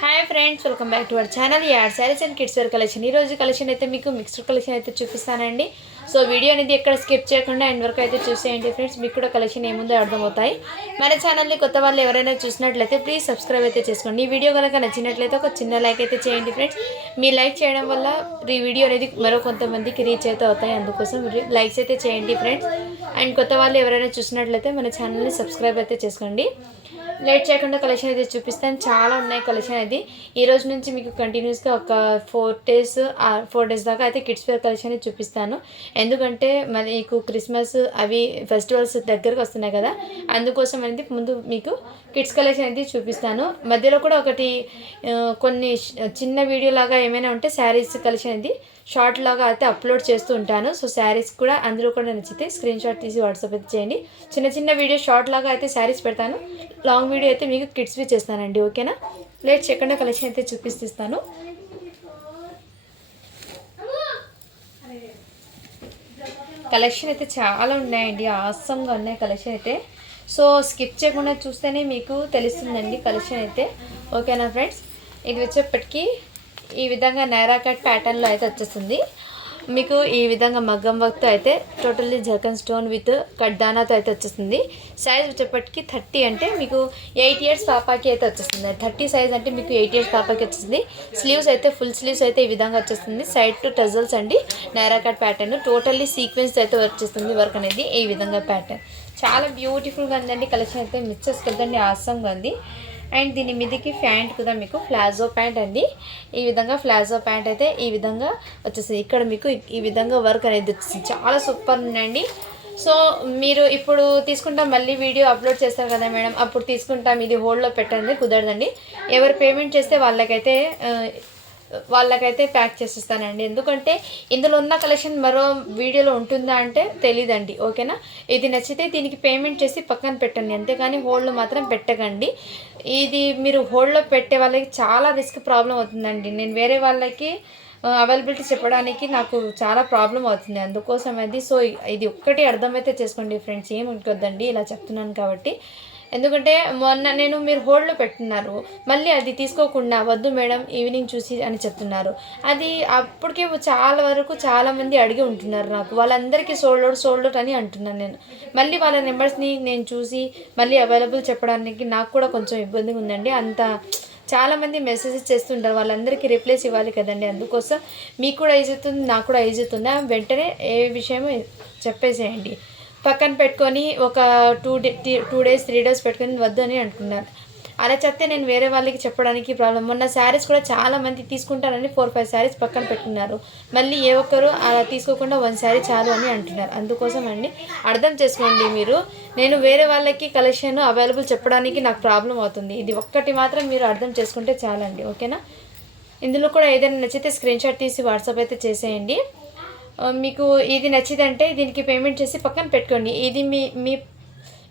Hi friends, welcome back to our channel add sarees and kids wear collection. ఈ రోజు collection అయితే మీకు mixed collection అయితే చూపిస్తానండి. సో వీడియో అనేది ఎక్కడ స్కిప్ చేయకుండా ఎండ్ వరకు అయితే చూసేయండి ఫ్రెండ్స్. మీకు కూడా కలెక్షన్ ఏముందో అర్థమవుతాయి. మన ఛానల్ని కొత్త వాళ్ళు ఎవరైనా చూసినట్లయితే ప్లీజ్ సబ్స్క్రైబ్ అయితే చేసుకోండి. ఈ వీడియో కనుక నచ్చినట్లయితే ఒక చిన్న లైక్ అయితే చేయండి ఫ్రెండ్స్. మీ లైక్ చేయడం వల్ల ఈ వీడియో అనేది మరో కొంతమందికి రీచ్ అయితే అవుతాయి. అందుకోసం లైక్స్ అయితే చేయండి ఫ్రెండ్స్. అండ్ కొత్త వాళ్ళు ఎవరైనా చూసినట్లయితే మన ఛానల్ని సబ్స్క్రైబ్ అయితే చేసుకోండి. లేట్ చేయకుండా కలెక్షన్ అయితే చూపిస్తాను. చాలా ఉన్నాయి కలెక్షన్ అయితే. ఈ రోజు నుంచి మీకు కంటిన్యూస్గా ఒక 4 డేస్ దాకా అయితే కిడ్స్ వేర్ కలెక్షన్ అయితే చూపిస్తాను. ఎందుకంటే మీకు క్రిస్మస్ అవి ఫెస్టివల్స్ దగ్గరకు వస్తున్నాయి కదా, అందుకోసం అనేది ముందు మీకు కిడ్స్ కలెక్షన్ అయితే చూపిస్తాను. మధ్యలో కూడా ఒకటి కొన్ని చిన్న వీడియో లాగా ఏమైనా ఉంటే శారీస్ కలెక్షన్ అనేది షార్ట్ లాగా అయితే అప్లోడ్ చేస్తూ ఉంటాను. సో శారీస్ కూడా అందులో కూడా నచ్చితే స్క్రీన్ షాట్ తీసి వాట్సాప్ అయితే చేయండి. చిన్న చిన్న వీడియో షార్ట్ లాగా అయితే శారీస్ పెడతాను, లాంగ్ వీడియో అయితే మీకు కిడ్స్వి చేస్తానండి. ఓకేనా, లేట్ చేయకుండా కలెక్షన్ అయితే చూపిస్తాను. కలెక్షన్ అయితే చాలా ఉన్నాయండి, ఆసంగా ఉన్నాయి కలెక్షన్ అయితే. సో స్కిప్ చేయకుండా చూస్తేనే మీకు తెలుస్తుందండి కలెక్షన్ అయితే. ఓకేనా ఫ్రెండ్స్, ఇది వచ్చేప్పటికీ ఈ విధంగా నైరా కట్ ప్యాటర్న్లో అయితే వచ్చేస్తుంది. మీకు ఈ విధంగా మగ్గం వర్క్తో అయితే టోటల్లీ జర్కన్ స్టోన్ విత్ కడ్దానాతో అయితే వచ్చేస్తుంది. సైజ్ వచ్చేప్పటికి 30 అంటే మీకు 8 years పాపాకి అయితే వచ్చేస్తుంది. 30 సైజ్ అంటే మీకు 8 years పాపాకి వచ్చేస్తుంది. స్లీవ్స్ అయితే ఫుల్ స్లీవ్స్ అయితే ఈ విధంగా వచ్చేస్తుంది. సైడ్ టు టజల్స్ అండి, Naira cut pattern totally sequence అయితే వచ్చేస్తుంది. వర్క్ అనేది ఈ విధంగా ప్యాటర్న్ చాలా బ్యూటిఫుల్గా ఉందండి. కలెక్షన్ అయితే మిక్సెస్ కదండి, ఆసంగా ఉంది. అండ్ దీని మీదకి ప్యాంట్ కూడా మీకు ప్లాజో ప్యాంట్ అండి. ఈ విధంగా ప్లాజో ప్యాంట్ అయితే ఈ విధంగా వచ్చేస్తుంది. ఇక్కడ మీకు ఈ విధంగా వర్క్ అనేది వచ్చేస్తుంది. చాలా సూపర్ ఉందండి. సో మీరు ఇప్పుడు తీసుకుంటాం మళ్ళీ వీడియో అప్లోడ్ చేస్తారు కదా మేడం, అప్పుడు తీసుకుంటాం ఇది హోల్డ్లో పెట్టండి, కుదరదండి. ఎవరు పేమెంట్ చేస్తే వాళ్ళకైతే ప్యాక్ చేసిస్తానండి. ఎందుకంటే ఇందులో ఉన్న కలెక్షన్ మరో వీడియోలో ఉంటుందా అంటే తెలీదండి. ఓకేనా, ఇది నచ్చితే దీనికి పేమెంట్ చేసి పక్కన పెట్టండి, అంతేకాని హోల్డ్లో మాత్రం పెట్టకండి. ఇది మీరు హోల్డ్లో పెట్టే వాళ్ళకి చాలా రిస్క్ ప్రాబ్లం అవుతుందండి. నేను వేరే వాళ్ళకి అవైలబిలిటీ చెప్పడానికి నాకు చాలా ప్రాబ్లం అవుతుంది, అందుకోసం అది. సో ఇది ఒక్కటి అర్థమైతే చేసుకోండి ఫ్రెండ్స్, ఏం అనుకోద్దండి ఇలా చెప్తున్నాను కాబట్టి. ఎందుకంటే మొన్న మీరు హోల్డ్లో పెట్టున్నారు, మళ్ళీ అది తీసుకోకుండా వద్దు మేడం ఈవినింగ్ చూసి అని చెప్తున్నారు. అది అప్పటికే చాలామంది అడిగి ఉంటున్నారు నాకు, వాళ్ళందరికీ సోల్డ్ అవుట్ అని అంటున్నాను నేను. మళ్ళీ వాళ్ళ నెంబర్స్ని నేను చూసి మళ్ళీ అవైలబుల్ చెప్పడానికి నాకు కూడా కొంచెం ఇబ్బందిగా ఉందండి. చాలామంది మెసేజెస్ చేస్తుంటారు, వాళ్ళందరికీ రిప్లైస్ ఇవ్వాలి కదండి. అందుకోసం మీకు కూడా ఈజీ అవుతుంది, నాకు కూడా ఈజీ అవుతుంది. వెంటనే ఏ విషయమో చెప్పేసేయండి. పక్కన పెట్టుకొని ఒక 2 days 3 days పెట్టుకొని వద్దు అని అంటున్నారు. అలా చెప్తే నేను వేరే వాళ్ళకి చెప్పడానికి ప్రాబ్లం. మొన్న శారీస్ కూడా చాలామంది తీసుకుంటారని 4-5 శారీస్ పక్కన పెట్టుకున్నారు. మళ్ళీ ఏ ఒక్కరు అలా తీసుకోకుండా 1 శారీ చాలు అని అంటున్నారు. అందుకోసం అండి అర్థం చేసుకోండి మీరు. నేను వేరే వాళ్ళకి కలెక్షన్ అవైలబుల్ చెప్పడానికి నాకు ప్రాబ్లం అవుతుంది. ఇది ఒక్కటి మాత్రం మీరు అర్థం చేసుకుంటే చాలండి. ఓకేనా, ఇందులో కూడా ఏదైనా నచ్చితే స్క్రీన్ షాట్ తీసి వాట్సాప్ అయితే చేసేయండి. మీకు ఇది నచ్చిదంటే దీనికి పేమెంట్ చేసి పక్కన పెట్టుకోండి. ఇది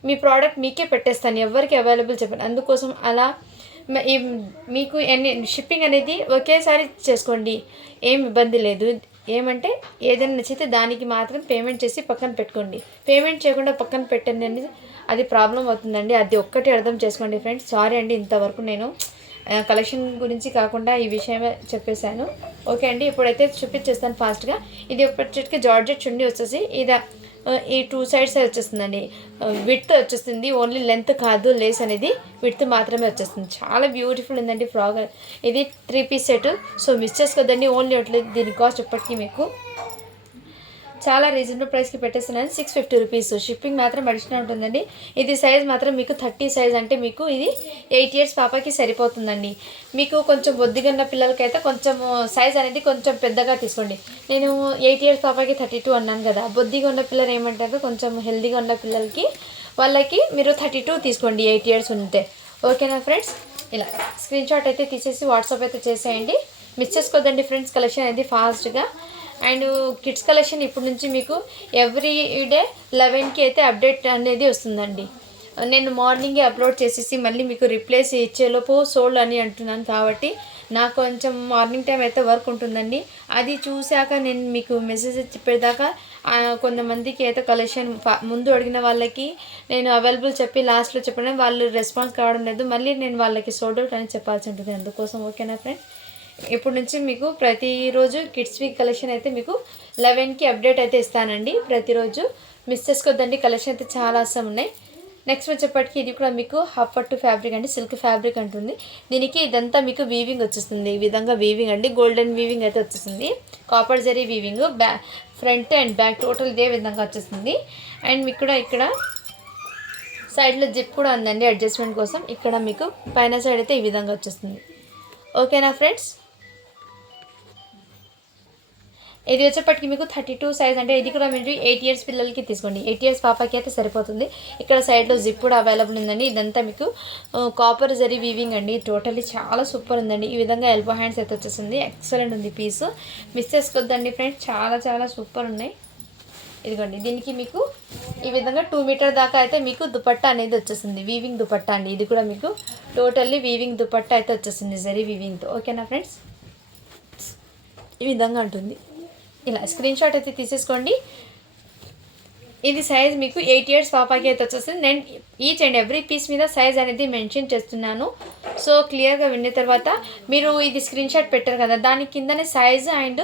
మీ ప్రోడక్ట్ మీకే పెట్టేస్తాను, ఎవరికి అవైలబుల్ చెప్పండి. అందుకోసం అలా మీకు షిప్పింగ్ అనేది ఒకేసారి చేసుకోండి, ఏం ఇబ్బంది లేదు. ఏమంటే ఏదైనా నచ్చితే దానికి మాత్రం పేమెంట్ చేసి పక్కన పెట్టుకోండి. పేమెంట్ చేయకుండా పక్కన పెట్టండి అనేది అది ప్రాబ్లం అవుతుందండి. అది ఒక్కటి అర్థం చేసుకోండి ఫ్రెండ్స్. సారీ అండి, ఇంతవరకు నేను కలెక్షన్ గురించి కాకుండా ఈ విషయమే చెప్పేశాను. ఓకే అండి, ఇప్పుడైతే చూపించేస్తాను ఫాస్ట్గా. ఇది వచ్చేటికి జార్జెట్ చున్నీ వచ్చేసి ఈ 2 sides వచ్చేస్తుందండి. విడ్త్ వచ్చేస్తుంది, ఓన్లీ లెంత్ కాదు, లేస్ అనేది విడ్త్ మాత్రమే వచ్చేస్తుంది. చాలా బ్యూటిఫుల్ ఉందండి ఫ్రాక్. ఇది 3 piece సెట్. సో మిస్ చేసుకోదండి, ఓన్లీ అట్లేదు. దీని కాస్ట్ ఇప్పటికీ మీకు చాలా రీజనబుల్ ప్రైస్కి పెట్టేస్తున్నాను, 650 rupees. షిప్పింగ్ మాత్రం అడిషనల్ ఉంటుందండి. ఇది సైజ్ మాత్రం మీకు 30 size అంటే మీకు ఇది 8 years పాపకి సరిపోతుందండి. మీకు కొంచెం బొద్దిగా ఉన్న పిల్లలకైతే కొంచెం సైజ్ అనేది కొంచెం పెద్దగా తీసుకోండి. నేను 8 years పాపకి 32 అన్నాను కదా, బొద్దిగా ఉన్న పిల్లలు ఏమంటారు, కొంచెం హెల్దీగా ఉన్న పిల్లలకి వాళ్ళకి మీరు 32 తీసుకోండి 8 years ఉంటే. ఓకేనా ఫ్రెండ్స్, ఇలా స్క్రీన్ షాట్ అయితే తీసేసి వాట్సాప్ అయితే చేసేయండి. మిస్ చేసుకోదండి ఫ్రెండ్స్ కలెక్షన్ అనేది ఫాస్ట్గా. అండ్ కిడ్స్ కలెక్షన్ ఇప్పటి నుంచి మీకు ఎవ్రీ డే 11కి అయితే అప్డేట్ అనేది వస్తుందండి. నేను మార్నింగే అప్లోడ్ చేసేసి మళ్ళీ మీకు రిప్లేస్ ఇచ్చేలోపు సోల్డ్ అని అంటున్నాను కాబట్టి నాకు కొంచెం మార్నింగ్ టైం అయితే వర్క్ ఉంటుందండి. అది చూశాక నేను మీకు మెసేజ్ చెప్పేదాకా కొంతమందికి అయితే కలెక్షన్ ముందు అడిగిన వాళ్ళకి నేను అవైలబుల్ చెప్పి లాస్ట్లో చెప్పడం వాళ్ళు రెస్పాన్స్ కావడం లేదు, మళ్ళీ నేను వాళ్ళకి సోల్డ్ అవుట్ అని చెప్పాల్సి ఉంటుంది. అందుకోసం ఓకేనా ఫ్రెండ్స్. ఇప్పుడు నుంచి మీకు ప్రతిరోజు కిడ్స్ వీక్ కలెక్షన్ అయితే మీకు 11కి అప్డేట్ అయితే ఇస్తానండి. ప్రతిరోజు మిస్ చేసుకోవద్దండి, కలెక్షన్ అయితే చాలా అవసరం ఉన్నాయి. నెక్స్ట్ వచ్చేప్పటికి ఇది కూడా మీకు హాఫ్ పట్టు ఫ్యాబ్రిక్ అండి, సిల్క్ ఫ్యాబ్రిక్ అంటుంది. దీనికి ఇదంతా మీకు వీవింగ్ వచ్చేస్తుంది, ఈ విధంగా వీవింగ్ అండి, గోల్డెన్ వీవింగ్ అయితే వచ్చేస్తుంది. Copper zari weaving, front and back total ఇదే విధంగా వచ్చేస్తుంది. అండ్ మీకు కూడా ఇక్కడ సైడ్లో జిప్ కూడా ఉందండి అడ్జస్ట్మెంట్ కోసం. ఇక్కడ మీకు పైన సైడ్ అయితే ఈ విధంగా వచ్చేస్తుంది. ఓకేనా ఫ్రెండ్స్. ఇది వచ్చేప్పటికి మీకు 32 సైజ్, అంటే ఇది కూడా మీరు 8 ఇయర్స్ పిల్లలకి తీసుకోండి, 8 ఇయర్స్ పాపకి అయితే సరిపోతుంది. ఇక్కడ సైడ్లో జిప్ కూడా అవైలబుల్ ఉందండి. ఇదంతా మీకు కాపర్ జరీ వీవింగ్ అండి, టోటల్లీ చాలా సూపర్ ఉందండి. ఈ విధంగా ఎల్బో హ్యాండ్స్ అయితే వచ్చేసింది, ఎక్సలెంట్ ఉంది పీస్, మిస్ చేసుకోవద్దండి ఫ్రెండ్స్, చాలా చాలా సూపర్ ఉన్నాయి. ఇదిగోండి దీనికి మీకు ఈ విధంగా 2 మీటర్ దాకా అయితే మీకు దుపట్టా అనేది వచ్చేసింది, వీవింగ్ దుపట్టా అండి. ఇది కూడా మీకు టోటల్లీ వీవింగ్ దుపట్టా అయితే వచ్చేసింది జరీ వీవింగ్తో. ఓకేనా ఫ్రెండ్స్. ఈ విధంగా ఉంటుంది, ఇలా స్క్రీన్ షాట్ అయితే తీసేసుకోండి. ఇది సైజ్ మీకు 8 ఇయర్స్ పాపకి అయితే వచ్చేస్తుంది. నేను ఈచ్ అండ్ ఎవ్రీ పీస్ మీద సైజ్ అనేది మెన్షన్ చేస్తున్నాను. సో క్లియర్గా విన్న తర్వాత మీరు ఇది స్క్రీన్ షాట్ పెట్టారు కదా, దాని కిందనే సైజ్ అండ్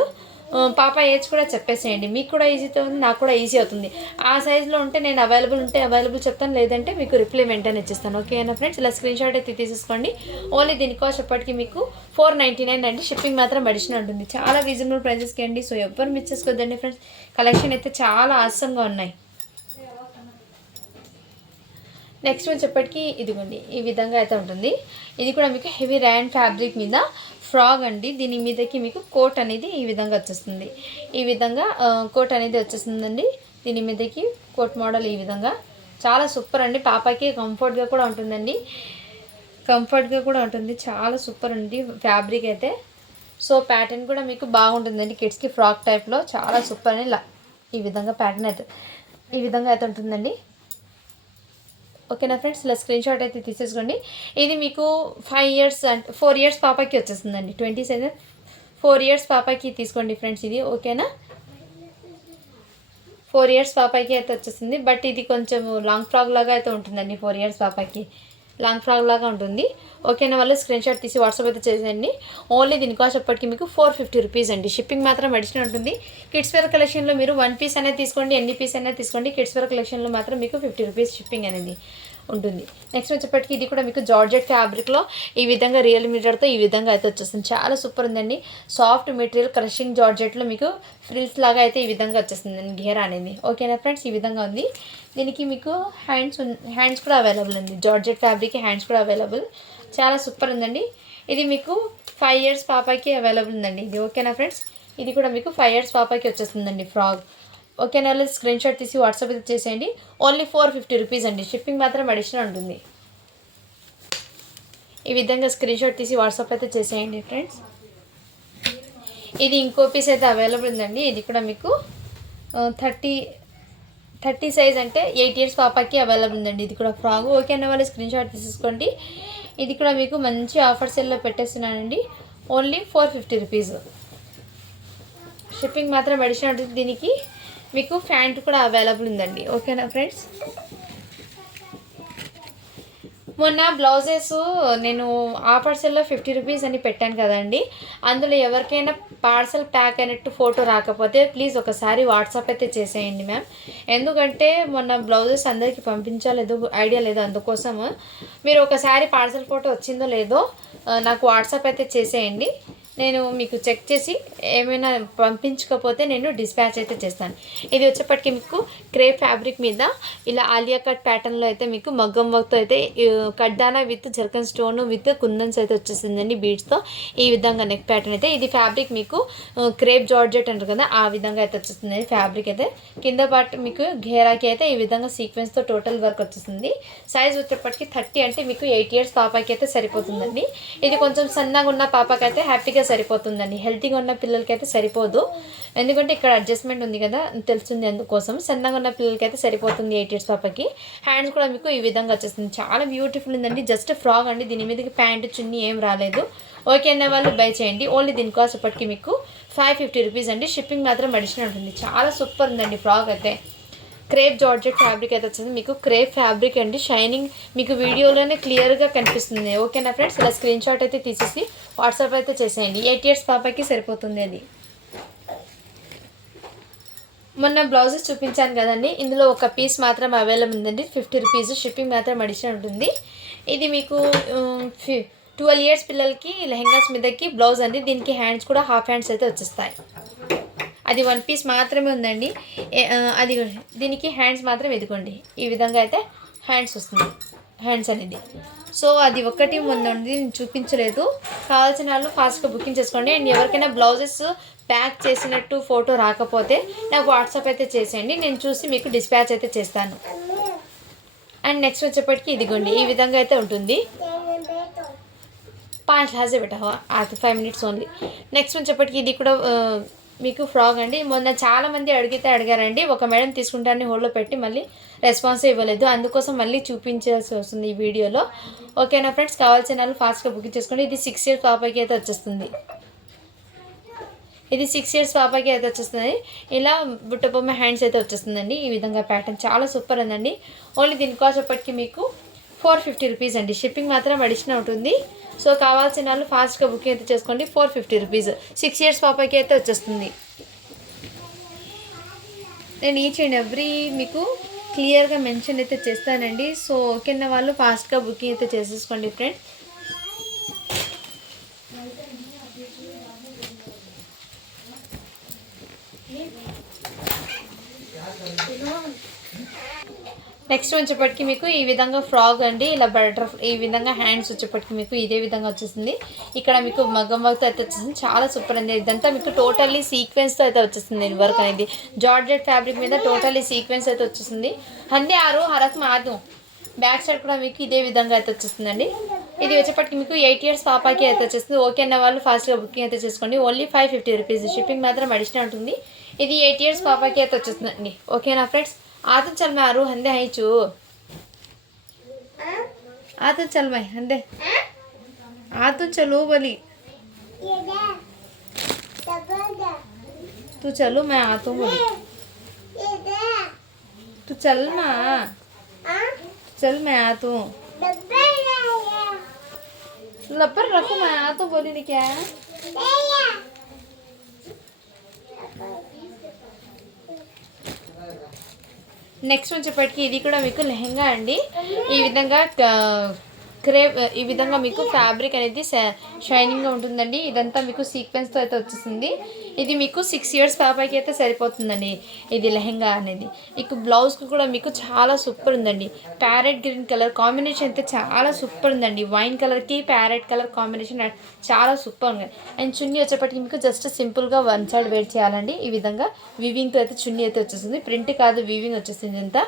పాప ఏజ్ కూడా చెప్పేసేయండి. మీకు కూడా ఈజీ అవుతుంది, నాకు కూడా ఈజీ అవుతుంది. ఆ సైజులో ఉంటే నేను అవైలబుల్ ఉంటే అవైలబుల్ చెప్తాను, లేదంటే మీకు రిప్లై వెంటనే ఇచ్చేస్తాను. ఓకేనా ఫ్రెండ్స్. ఇలా స్క్రీన్ షాట్ అయితే తీసేసుకోండి. ఓన్లీ దీని కాస్ట్ ఎప్పటికీ మీకు 499 అండి. షిప్పింగ్ మాత్రం అడిషనల్ ఉంటుంది, చాలా రీజనబుల్ ప్రైజెస్కి అండి. సో ఎవ్వరు మిస్ చేసుకోవద్దండి ఫ్రెండ్స్, కలెక్షన్ అయితే చాలా ఆసంగా ఉన్నాయి. నెక్స్ట్ వచ్చేప్పటికి ఇదిగోండి ఈ విధంగా అయితే ఉంటుంది. ఇది కూడా మీకు హెవీ ర్యాన్ ఫ్యాబ్రిక్ మీద ఫ్రాక్ అండి. దీని మీదకి మీకు కోట్ అనేది ఈ విధంగా వచ్చేస్తుంది, ఈ విధంగా కోట్ అనేది వచ్చేస్తుందండి. దీని మీదకి కోట్ మోడల్ ఈ విధంగా చాలా సూపర్ అండి. పాపకి కంఫర్ట్గా కూడా ఉంటుందండి, కంఫర్ట్గా కూడా ఉంటుంది, చాలా సూపర్ ఉంది ఫ్యాబ్రిక్ అయితే. సో ప్యాటర్న్ కూడా మీకు బాగుంటుందండి, కిడ్స్కి ఫ్రాక్ టైప్లో చాలా సూపర్ అని ఈ విధంగా ప్యాటర్న్ అయితే ఈ విధంగా అయితే ఉంటుందండి. ఓకేనా ఫ్రెండ్స్. ఇలా స్క్రీన్ షాట్ అయితే తీసేసుకోండి. ఇది మీకు 5 ఇయర్స్ అంటే 4 ఇయర్స్ పాపకి వచ్చేస్తుందండి, 20 సైజ్ 4 ఇయర్స్ పాపకి తీసుకోండి ఫ్రెండ్స్ ఇది. ఓకేనా, 4 ఇయర్స్ పాపకి అయితే వచ్చేస్తుంది. బట్ ఇది కొంచెం లాంగ్ ఫ్రాక్ లాగా అయితే ఉంటుందండి, 4 ఇయర్స్ పాపకి లాంగ్ ఫ్రాక్ లాగా ఉంటుంది. ఓకేనా, వాళ్ళు స్క్రీన్ షాట్ తీసి వాట్సాప్ అయితే చేసేయండి. ఓన్లీ దీని కాస్ట్ ఎప్పటికీ మీకు 450 రూపీస్ అండి. షిప్పింగ్ మాత్రం అడిషనల్ ఉంటుంది. కిడ్స్ వేర్ కలెక్షన్లో మీరు 1 పీస్ అనేది తీసుకోండి, ఎన్ని పీస్ అనేది తీసుకోండి. కిడ్స్ వేర్ కలెక్షన్లో మాత్రం మీకు 50 రూపీస్ షిప్పింగ్ అనేది ఉంటుంది. నెక్స్ట్ వచ్చేప్పటికి ఇది కూడా మీకు జార్జెట్ ఫ్యాబ్రిక్లో ఈ విధంగా రియల్ మీటర్తో ఈ విధంగా అయితే వచ్చేస్తుంది, చాలా సూపర్ ఉందండి. సాఫ్ట్ మెటీరియల్ క్రషింగ్ జార్జెట్లో మీకు ఫ్రిల్స్ లాగా అయితే ఈ విధంగా వచ్చేస్తుందండి ఘేరా అనేది. ఓకేనా ఫ్రెండ్స్, ఈ విధంగా ఉంది. దీనికి మీకు హ్యాండ్స్ కూడా అవైలబుల్ ఉంది, జార్జెట్ ఫ్యాబ్రిక్ హ్యాండ్స్ కూడా అవైలబుల్, చాలా సూపర్ ఉందండి. ఇది మీకు 5 ఇయర్స్ పాపకి అవైలబుల్ ఉందండి ఇది. ఓకేనా ఫ్రెండ్స్, ఇది కూడా మీకు 5 ఇయర్స్ పాపకి వచ్చేస్తుందండి ఫ్రాక్. ఓకేనా, స్క్రీన్ షాట్ తీసి వాట్సాప్ అయితే చేసేయండి. ఓన్లీ 450 రూపీస్ అండి. షిప్పింగ్ మాత్రం అడిషనల్ ఉంటుంది. ఈ విధంగా స్క్రీన్ షాట్ తీసి వాట్సాప్ అయితే చేసేయండి ఫ్రెండ్స్. ఇది ఇంకో పీస్ అయితే అవైలబుల్ ఉందండి. ఇది కూడా మీకు 30 సైజ్ అంటే 8 ఇయర్స్ పాపకి అవైలబుల్ ఉందండి. ఇది కూడా ఫ్రాక్. ఓకేనా, వాళ్ళు స్క్రీన్ షాట్ తీసేసుకోండి. ఇది కూడా మీకు మంచి ఆఫర్ సేల్లో పెట్టేస్తున్నానండి. Only 450 rupees. షిప్పింగ్ మాత్రం అడిషనల్ ఉంటుంది. దీనికి మీకు ప్యాంట్ కూడా అవైలబుల్ ఉందండి. ఓకేనా ఫ్రెండ్స్. మొన్న బ్లౌజెస్ నేను ఆఫర్ సెల్లో 50 రూపీస్ అని పెట్టాను కదండి, అందులో ఎవరికైనా పార్సల్ ప్యాక్ అయినట్టు ఫోటో రాకపోతే ప్లీజ్ ఒకసారి వాట్సాప్ అయితే చేసేయండి మ్యామ్. ఎందుకంటే మొన్న బ్లౌజెస్ అందరికీ పంపించలేదు, ఐడియా లేదు, అందుకోసం మీరు ఒకసారి పార్సల్ ఫోటో వచ్చిందో లేదో నాకు వాట్సాప్ అయితే చేసేయండి. నేను మీకు చెక్ చేసి ఏమైనా పంపించకపోతే నేను డిస్పాచ్ అయితే చేస్తాను. ఇది వచ్చేప్పటికి మీకు క్రేప్ ఫ్యాబ్రిక్ మీద ఇలా ఆలియా కట్ ప్యాటర్న్లో అయితే మీకు మగ్గం వర్క్తో అయితే కడ్డానా విత్ జర్కన్ స్టోన్ విత్ కుందన్స్ అయితే వచ్చేసిందండి బీడ్స్తో. ఈ విధంగా నెక్ ప్యాటర్న్ అయితే ఇది ఫ్యాబ్రిక్ మీకు క్రేప్ జార్జెట్ అంటారు కదా, ఆ విధంగా అయితే వచ్చేస్తుంది ఫ్యాబ్రిక్ అయితే. కింద పార్ట్ మీకు ఘేరాకి అయితే ఈ విధంగా సీక్వెన్స్తో టోటల్ వర్క్ వచ్చేస్తుంది. సైజ్ వచ్చేప్పటికి 30 అంటే మీకు 8 ఇయర్స్ పాపకి అయితే సరిపోతుందండి. ఇది కొంచెం సన్నగా ఉన్న పాపకి అయితే హ్యాపీగా సరిపోతుందండి. హెల్తీగా ఉన్న పిల్లలకైతే సరిపోదు, ఎందుకంటే ఇక్కడ అడ్జస్ట్మెంట్ ఉంది కదా, తెలుస్తుంది అందుకోసం. సన్నగా ఉన్న పిల్లలకైతే సరిపోతుంది 8 ఇయర్స్ పాపకి. హ్యాండ్స్ కూడా మీకు ఈ విధంగా వచ్చేస్తుంది. చాలా బ్యూటిఫుల్ ఉందండి. జస్ట్ ఫ్రాక్ అండి, దీని మీదకి ప్యాంటు చున్నీ ఏం రాలేదు. ఓకే అన్న వాళ్ళు బై చేయండి. ఓన్లీ దీని కాస్ట్ ఇప్పటికి మీకు 550 రూపీస్ అండి. షిప్పింగ్ మాత్రం అడిషనల్ ఉంటుంది. చాలా సూపర్ ఉందండి ఫ్రాక్ అయితే. క్రేప్ జార్జెట్ ఫ్యాబ్రిక్ అయితే వచ్చింది మీకు. క్రేప్ ఫ్యాబ్రిక్ అండి, షైనింగ్ మీకు వీడియోలోనే క్లియర్గా కనిపిస్తుంది. ఓకేనా ఫ్రెండ్స్, ఇలా స్క్రీన్ షాట్ అయితే తీసేసి వాట్సాప్ అయితే చేసేయండి. 8 ఇయర్స్ పాపకి సరిపోతుంది అది. మొన్న బ్లౌజెస్ చూపించాను కదండి, ఇందులో ఒక పీస్ మాత్రం అవైలబుల్ ఉందండి. 50 రూపీస్. షిప్పింగ్ మాత్రం అడిషనల్ ఉంటుంది. ఇది మీకు 12 ఇయర్స్ పిల్లలకి లెహెంగాస్ మీదకి బ్లౌజ్ అండి. దీనికి హ్యాండ్స్ కూడా హాఫ్ హ్యాండ్స్ అయితే వచ్చేస్తాయి. అది 1 పీస్ మాత్రమే ఉందండి. అది దీనికి హ్యాండ్స్ మాత్రం ఎదుకోండి, ఈ విధంగా అయితే హ్యాండ్స్ వస్తుంది, హ్యాండ్స్ అనేది. సో అది ఒకటి మొన్న ఉంది, నేను చూపించలేదు. కావాల్సిన వాళ్ళు ఫాస్ట్గా బుకింగ్ చేసుకోండి. అండ్ ఎవరికైనా బ్లౌజెస్ ప్యాక్ చేసినట్టు ఫోటో రాకపోతే నాకు వాట్సాప్ అయితే చేసేయండి, నేను చూసి మీకు డిస్పాచ్ అయితే చేస్తాను. అండ్ నెక్స్ట్ వచ్చేప్పటికి ఇదిగోండి, ఈ విధంగా అయితే ఉంటుంది. 5 హాజే పెట్టావా, అది 5 మినిట్స్ ఓన్లీ. నెక్స్ట్ వచ్చేప్పటికి ఇది కూడా మీకు ఫ్రాక్ అండి. మొన్న చాలామంది అడిగారండి, ఒక మేడం తీసుకుంటారని హోల్డ్లో పెట్టి మళ్ళీ రెస్పాన్స్ ఇవ్వలేదు, అందుకోసం మళ్ళీ చూపించాల్సి వస్తుంది ఈ వీడియోలో. ఓకేనా ఫ్రెండ్స్, కావాల్సిన వాళ్ళు ఫాస్ట్గా బుకింగ్ చేసుకోండి. ఇది 6 ఇయర్స్ పాపకి అయితే వచ్చేస్తుంది. ఇది 6 ఇయర్స్ పాపకి అయితే వచ్చేస్తుంది. ఇలా బుట్టబొమ్మ హ్యాండ్స్ అయితే వచ్చేస్తుందండి. ఈ విధంగా ప్యాటర్న్ చాలా సూపర్ ఉందండి. ఓన్లీ దీని కాస్ట్ అప్పటికి మీకు 450 రూపీస్ అండి. షిప్పింగ్ మాత్రం అడిషనల్ ఉంటుంది. సో కావాల్సిన వాళ్ళు ఫాస్ట్గా బుకింగ్ అయితే చేసుకోండి. 450 రూపీస్. 6 ఇయర్స్ పాపకి అయితే వచ్చేస్తుంది. నేను ఈచ్ అండ్ ఎవ్రీ మీకు క్లియర్గా మెన్షన్ అయితే చేస్తానండి. సో ఓకేనా వాళ్ళు ఫాస్ట్గా బుకింగ్ అయితే చేసేసుకోండి ఫ్రెండ్స్. నెక్స్ట్ వచ్చేప్పటికి మీకు ఈ విధంగా ఫ్రాక్ అండి, ఇలా ఈ విధంగా హ్యాండ్స్ వచ్చేప్పటికి మీకు ఇదే విధంగా వచ్చేస్తుంది. ఇక్కడ మీకు మగ్గం వర్క్తో అయితే వచ్చేస్తుంది. చాలా సూపర్ అండి. ఇదంతా మీకు టోటల్లీ సీక్వెన్స్తో అయితే వచ్చేస్తుంది. వర్క్ అనేది జార్జెట్ ఫ్యాబ్రిక్ మీద టోటల్లీ సీక్వెన్స్ అయితే వచ్చేస్తుంది. అన్నీ హరక్ మాదు. బ్యాక్ సైడ్ కూడా మీకు ఇదే విధంగా అయితే వచ్చేస్తుందండి. ఇది వచ్చేప్పటికి మీకు 8 ఇయర్స్ పాపకి అయితే వచ్చేస్తుంది. ఓకే అన్న వాళ్ళు ఫాస్ట్గా బుకింగ్ అయితే చేసుకోండి. Only 550 rupees. షిప్పింగ్ మాత్రం అడిషనల్ ఉంటుంది. ఇది 8 ఇయర్స్ పాపకి అయితే వచ్చేస్తుందండి. ఓకేనా ఫ్రెండ్స్, आतन चल मैं आरू हंदे आई चू आतन चल मैं हंदे आतन चलो बोली तू चलो मैं आता हूँ बोली तू चल माँ चल मैं आता हूँ लपर रखो मैं आता हूँ बोली नहीं क्या నెక్స్ట్ వచ్చేప్పటికి ఇది కూడా మీకు లెహంగా అండి. ఈ విధంగా క్రేప్ ఈ విధంగా మీకు ఫ్యాబ్రిక్ అనేది షైనింగ్గా ఉంటుందండి. ఇదంతా మీకు సీక్వెన్స్తో అయితే వచ్చేసింది. ఇది మీకు 6 ఇయర్స్ పాపకి అయితే సరిపోతుందండి. ఇది లెహంగా అనేది మీకు బ్లౌజ్కి కూడా మీకు చాలా సూపర్ ఉందండి. ప్యారెట్ గ్రీన్ కలర్ కాంబినేషన్ అయితే చాలా సూపర్ ఉందండి. వైన్ కలర్కి ప్యారెట్ కలర్ కాంబినేషన్ చాలా సూపర్ ఉంది. అండ్ చున్నీ వచ్చేప్పటికి మీకు జస్ట్ సింపుల్గా 1 సైడ్ వేర్ చేయాలండి. ఈ విధంగా వివింగ్తో అయితే చున్నీ అయితే వచ్చేస్తుంది. ప్రింట్ కాదు, వివింగ్ వచ్చేసింది అంతా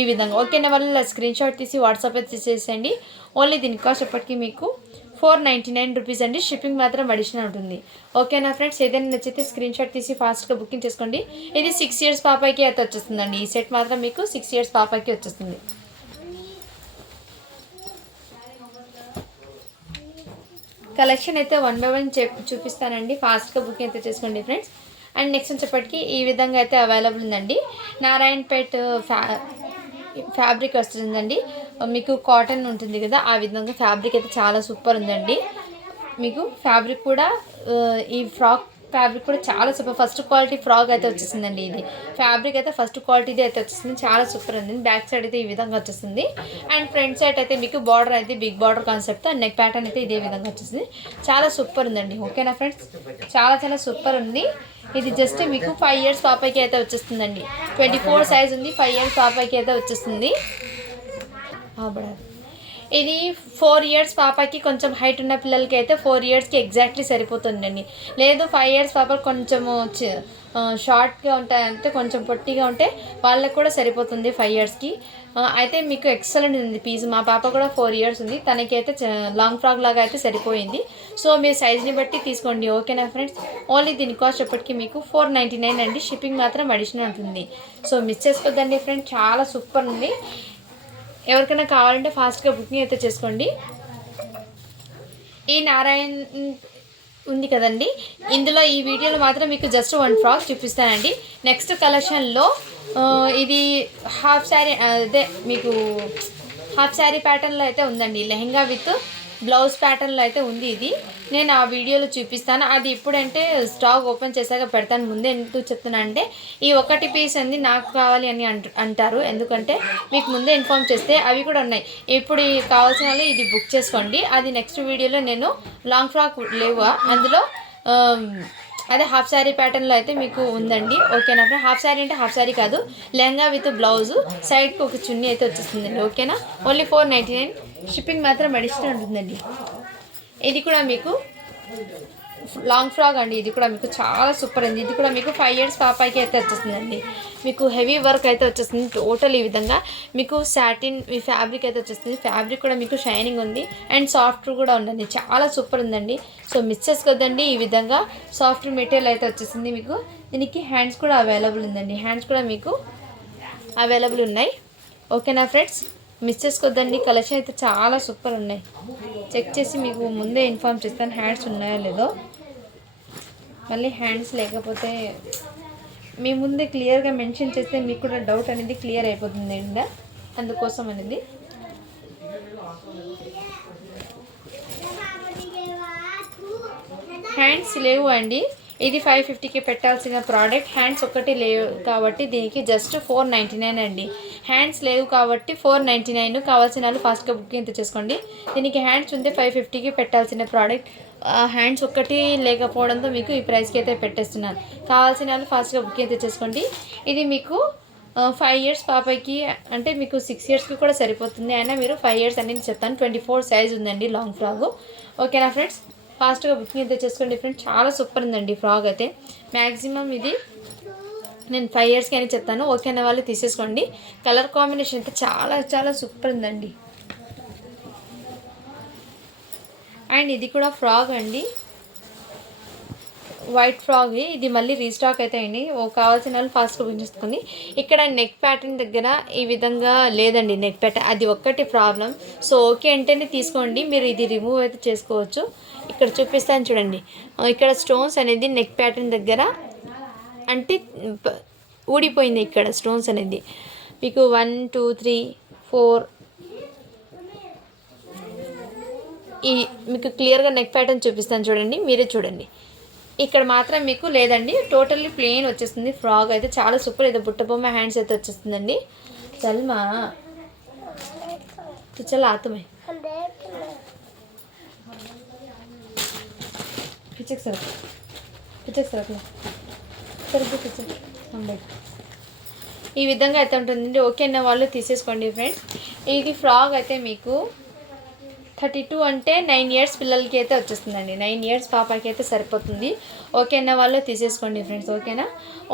ఈ విధంగా. ఓకేనా వాళ్ళు స్క్రీన్ షాట్ తీసి వాట్సాప్ అయితే చేసేయండి. ఓన్లీ దీని కాస్ట్ ఎప్పటికీ మీకు 499 రూపీస్ అండి. షిప్పింగ్ మాత్రం అడిషనల్ ఉంటుంది. ఓకేనా ఫ్రెండ్స్, ఏదైనా నచ్చితే స్క్రీన్ షాట్ తీసి ఫాస్ట్గా బుకింగ్ చేసుకోండి. ఇది 6 ఇయర్స్ పాపకి అయితే వచ్చేస్తుందండి. ఈ సెట్ మాత్రం మీకు 6 ఇయర్స్ పాపకి వచ్చేస్తుంది. కలెక్షన్ అయితే 1 బై 1 చూపిస్తానండి. ఫాస్ట్గా బుకింగ్ అయితే చేసుకోండి ఫ్రెండ్స్. అండ్ నెక్స్ట్ వచ్చేప్పటికి ఈ విధంగా అయితే అవైలబుల్ ఉందండి. నారాయణపేట్ ఫ్యాబ్రిక్ వస్తుందండి. మీకు కాటన్ ఉంటుంది కదా, ఆ విధంగా ఫ్యాబ్రిక్ అయితే చాలా సూపర్ ఉందండి. మీకు ఫ్యాబ్రిక్ కూడా ఈ ఫ్రాక్ ఫ్యాబ్రిక్ కూడా చాలా సూపర్. ఫస్ట్ క్వాలిటీ ఫ్రాక్ అయితే వచ్చేసిందండి. ఇది ఫ్యాబ్రిక్ అయితే ఫస్ట్ క్వాలిటీది అయితే వచ్చేసింది. చాలా సూపర్ ఉంది. బ్యాక్ సైడ్ అయితే ఈ విధంగా వచ్చేసింది. అండ్ ఫ్రంట్ సైడ్ అయితే మీకు బార్డర్ అయితే big border concept, and neck pattern అయితే ఇదే విధంగా వచ్చేసింది. చాలా సూపర్ ఉందండి. ఓకేనా ఫ్రెండ్స్, చాలా చాలా సూపర్ ఉంది. ఇది జస్ట్ మీకు 5 ఇయర్స్ పాపకి అయితే వచ్చేస్తుందండి. 24 సైజ్ ఉంది. 5 ఇయర్స్ పాపకి అయితే వచ్చేస్తుంది. ఇది 4 ఇయర్స్ పాపకి కొంచెం హైట్ ఉన్న పిల్లలకి అయితే 4 ఇయర్స్కి ఎగ్జాక్ట్లీ సరిపోతుందండి. లేదు 5 ఇయర్స్ పాప కొంచెము షార్ట్గా ఉంటాయంటే కొంచెం పొట్టిగా ఉంటే వాళ్ళకి కూడా సరిపోతుంది 5 ఇయర్స్కి. అయితే మీకు ఎక్సలెంట్ ఉంది పీస్. మా పాప కూడా 4 ఇయర్స్ ఉంది, తనకి అయితే లాంగ్ ఫ్రాక్ లాగా అయితే సరిపోయింది. సో మీరు సైజ్ని బట్టి తీసుకోండి, ఓకేనా ఫ్రెండ్స్. ఓన్లీ దీని కాస్ట్ ఎప్పటికీ మీకు 499 అండి. షిప్పింగ్ మాత్రం అడిషనల్ ఉంటుంది. సో మిస్ చేసుకోవద్దండి ఫ్రెండ్స్, చాలా సూపర్ ఉంది. ఎవరికైనా కావాలంటే ఫాస్ట్గా బుకింగ్ అయితే చేసుకోండి. ఈ నారాయణ్ ఉంది కదండి, ఇందులో ఈ వీడియోలో మాత్రం మీకు జస్ట్ 1 ఫ్రాక్ చూపిస్తానండి. నెక్స్ట్ కలెక్షన్లో ఇది హాఫ్ శారీ, అదే మీకు హాఫ్ శారీ ప్యాటర్న్లో అయితే ఉందండి. లెహెంగా విత్ బ్లౌజ్ ప్యాటర్న్లో అయితే ఉంది. ఇది నేను ఆ వీడియోలో చూపిస్తాను. అది ఇప్పుడంటే స్టాక్ ఓపెన్ చేశాక పెడతాను. ముందే ఎందుకు చెప్తున్నా అంటే ఈ ఒకటి పీస్ అంది నాకు కావాలి అని అంటారు. ఎందుకంటే మీకు ముందే ఇన్ఫామ్ చేస్తే అవి కూడా ఉన్నాయి. ఇప్పుడు కావాల్సిన వాళ్ళు ఇది బుక్ చేసుకోండి. అది నెక్స్ట్ వీడియోలో నేను లాంగ్ ఫ్రాక్ లేవు అందులో అదే హాఫ్ శారీ ప్యాటర్న్లో అయితే మీకు ఉందండి, ఓకేనా ఫ్రెండ్. హాఫ్ శారీ అంటే హాఫ్ శారీ కాదు, లెహంగా విత్ బ్లౌజు, సైడ్కి ఒక చున్నీ అయితే వచ్చేస్తుందండి, ఓకేనా. ఓన్లీ 499. షిప్పింగ్ మాత్రం అడిషనల్ ఉంటుందండి. ఇది కూడా మీకు లాంగ్ ఫ్రాక్ అండి. ఇది కూడా మీకు చాలా సూపర్ అండి. ఇది కూడా మీకు 5 ఇయర్స్ పాపాయికి అయితే వచ్చేస్తుందండి. మీకు హెవీ వర్క్ అయితే వచ్చేస్తుంది టోటల్. ఈ విధంగా మీకు సాటిన్ ఫ్యాబ్రిక్ అయితే వచ్చేస్తుంది. ఫ్యాబ్రిక్ కూడా మీకు షైనింగ్ ఉంది అండ్ సాఫ్ట్ కూడా ఉందండి, చాలా సూపర్ ఉందండి. సో మిస్ చేసుకోవద్దండి. ఈ విధంగా సాఫ్ట్ మెటీరియల్ అయితే వచ్చేసింది మీకు. దీనికి హ్యాండ్స్ కూడా అవైలబుల్ ఉందండి. హ్యాండ్స్ కూడా మీకు అవైలబుల్ ఉన్నాయి, ఓకేనా ఫ్రెండ్స్. మిస్ చేసుకోవద్దండి. కలెక్షన్ అయితే చాలా సూపర్ ఉన్నాయి. చెక్ చేసి మీకు ముందే ఇన్ఫార్మ్ చేస్తాను హ్యాండ్స్ ఉన్నాయో లేదో. మళ్ళీ హ్యాండ్స్ లేకపోతే మీ ముందే క్లియర్గా మెన్షన్ చేస్తే మీకు కూడా డౌట్ అనేది క్లియర్ అయిపోతుంది అండి, అందుకోసం అనేది. హ్యాండ్స్ లేవు అండి. ఇది 550కి పెట్టాల్సిన ప్రోడక్ట్. హ్యాండ్స్ ఒక్కటి లేవు కాబట్టి దీనికి జస్ట్ 499 అండి. హ్యాండ్స్ లేవు కాబట్టి 499. కావాల్సిన వాళ్ళు ఫాస్ట్గా బుకింగ్ అయితే చేసుకోండి. దీనికి హ్యాండ్స్ ఉంటే 550కి పెట్టాల్సిన ప్రోడక్ట్. హ్యాండ్స్ ఒక్కటి లేకపోవడంతో మీకు ఈ ప్రైస్కి అయితే పెట్టేస్తున్నాను. కావాల్సిన వాళ్ళు ఫాస్ట్గా బుకింగ్ అయితే చేసుకోండి. ఇది మీకు 5 ఇయర్స్ పాపకి అంటే మీకు 6 ఇయర్స్కి కూడా సరిపోతుంది. అయినా మీరు 5 ఇయర్స్ అనేది చెప్తాను. 24 సైజ్ ఉందండి లాంగ్ ఫ్రాక్, ఓకేనా ఫ్రెండ్స్. ఫాస్ట్గా బుకింగ్ అయితే చేసుకోండి ఫ్రెండ్స్. చాలా సూపర్ ఉందండి ఫ్రాక్ అయితే. మ్యాక్సిమం ఇది నేను 5 ఇయర్స్కి అని చెప్తాను, ఓకేనా వాళ్ళు తీసేసుకోండి. కలర్ కాంబినేషన్ అయితే చాలా చాలా సూపర్ ఉందండి. అండ్ ఇది కూడా ఫ్రాక్ అండి, వైట్ ఫ్రాక్. ఇది మళ్ళీ రీస్టాక్ అయితే అండి. కావాల్సిన వాళ్ళు ఫాస్ట్గా బుక్ చేసుకోండి. ఇక్కడ నెక్ ప్యాటర్న్ దగ్గర ఈ విధంగా లేదండి నెక్ ప్యాటర్న్, అది ఒక్కటి ప్రాబ్లం. సో ఓకే అంటేనే తీసుకోండి, మీరు ఇది రిమూవ్ అయితే చేసుకోవచ్చు. ఇక్కడ చూపిస్తాను చూడండి, ఇక్కడ స్టోన్స్ అనేది నెక్ ప్యాటర్న్ దగ్గర అంటే ఊడిపోయింది. ఇక్కడ స్టోన్స్ అనేది మీకు 1 2 3 4 ఈ మీకు క్లియర్గా నెక్ ప్యాటర్న్ చూపిస్తాను చూడండి, మీరే చూడండి. ఇక్కడ మాత్రం మీకు లేదండి, టోటల్లీ ప్లెయిన్ వచ్చేస్తుంది. ఫ్రాక్ అయితే చాలా సూపర్. ఇది బుట్టబొమ్మ హ్యాండ్స్ అయితే వచ్చేస్తుందండి. చల్మా చల్ ఆతమే పిచ్చక్ సరక్ పిచ్చక్ సరక్లో సరిగ్గా పిచ్చక్ బయట ఈ విధంగా అయితే ఉంటుందండి. ఓకే అన్న వాళ్ళు తీసేసుకోండి ఫ్రెండ్స్. ఇది ఫ్రాక్ అయితే మీకు 32 అంటే 9 ఇయర్స్ పిల్లలకి అయితే వచ్చేస్తుందండి. 9 ఇయర్స్ పాపకి అయితే సరిపోతుంది. ఓకే అన్న వాళ్ళు తీసేసుకోండి ఫ్రెండ్స్, ఓకేనా.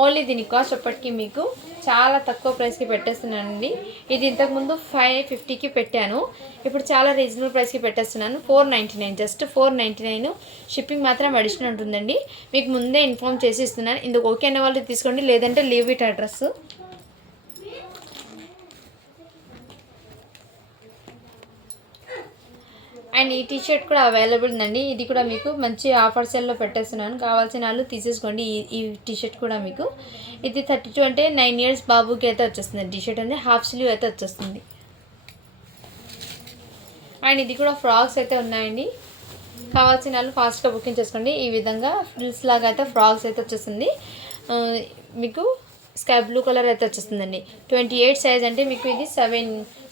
ఓన్లీ దీని కాస్ట్ అప్పటికి మీకు చాలా తక్కువ ప్రైస్కి పెట్టేస్తున్నానండి. ఇది ఇంతకుముందు 550కి పెట్టాను, ఇప్పుడు చాలా రీజనబుల్ ప్రైస్కి పెట్టేస్తున్నాను. 499, జస్ట్ 499. షిప్పింగ్ మాత్రం అడిషనల్ ఉంటుందండి. మీకు ముందే ఇన్ఫామ్ చేసి ఇస్తున్నాను. ఇందుకు ఓకే అన్న వాళ్ళు తీసుకోండి, లేదంటే లీవ్ ఇట్ అడ్రస్. అండ్ ఈ టీషర్ట్ కూడా అవైలబుల్ ఉందండి. ఇది కూడా మీకు మంచి ఆఫర్ సేల్లో పెట్టేస్తున్నాను, కావాల్సిన వాళ్ళు తీసేసుకోండి. ఈ టీషర్ట్ కూడా మీకు ఇది 32 అంటే 9 ఇయర్స్ బాబుకి అయితే వచ్చేస్తుంది. టీషర్ట్ అంటే హాఫ్ స్లీవ్ అయితే వచ్చేస్తుంది. అండ్ ఇది కూడా ఫ్రాక్స్ అయితే ఉన్నాయండి, కావాల్సిన వాళ్ళు ఫాస్ట్గా బుకింగ్ చేసుకోండి. ఈ విధంగా ఫ్రిల్స్ లాగా అయితే ఫ్రాక్స్ అయితే వచ్చేస్తుంది. మీకు స్కై బ్లూ కలర్ అయితే వచ్చేస్తుందండి. 28 సైజ్ అంటే మీకు ఇది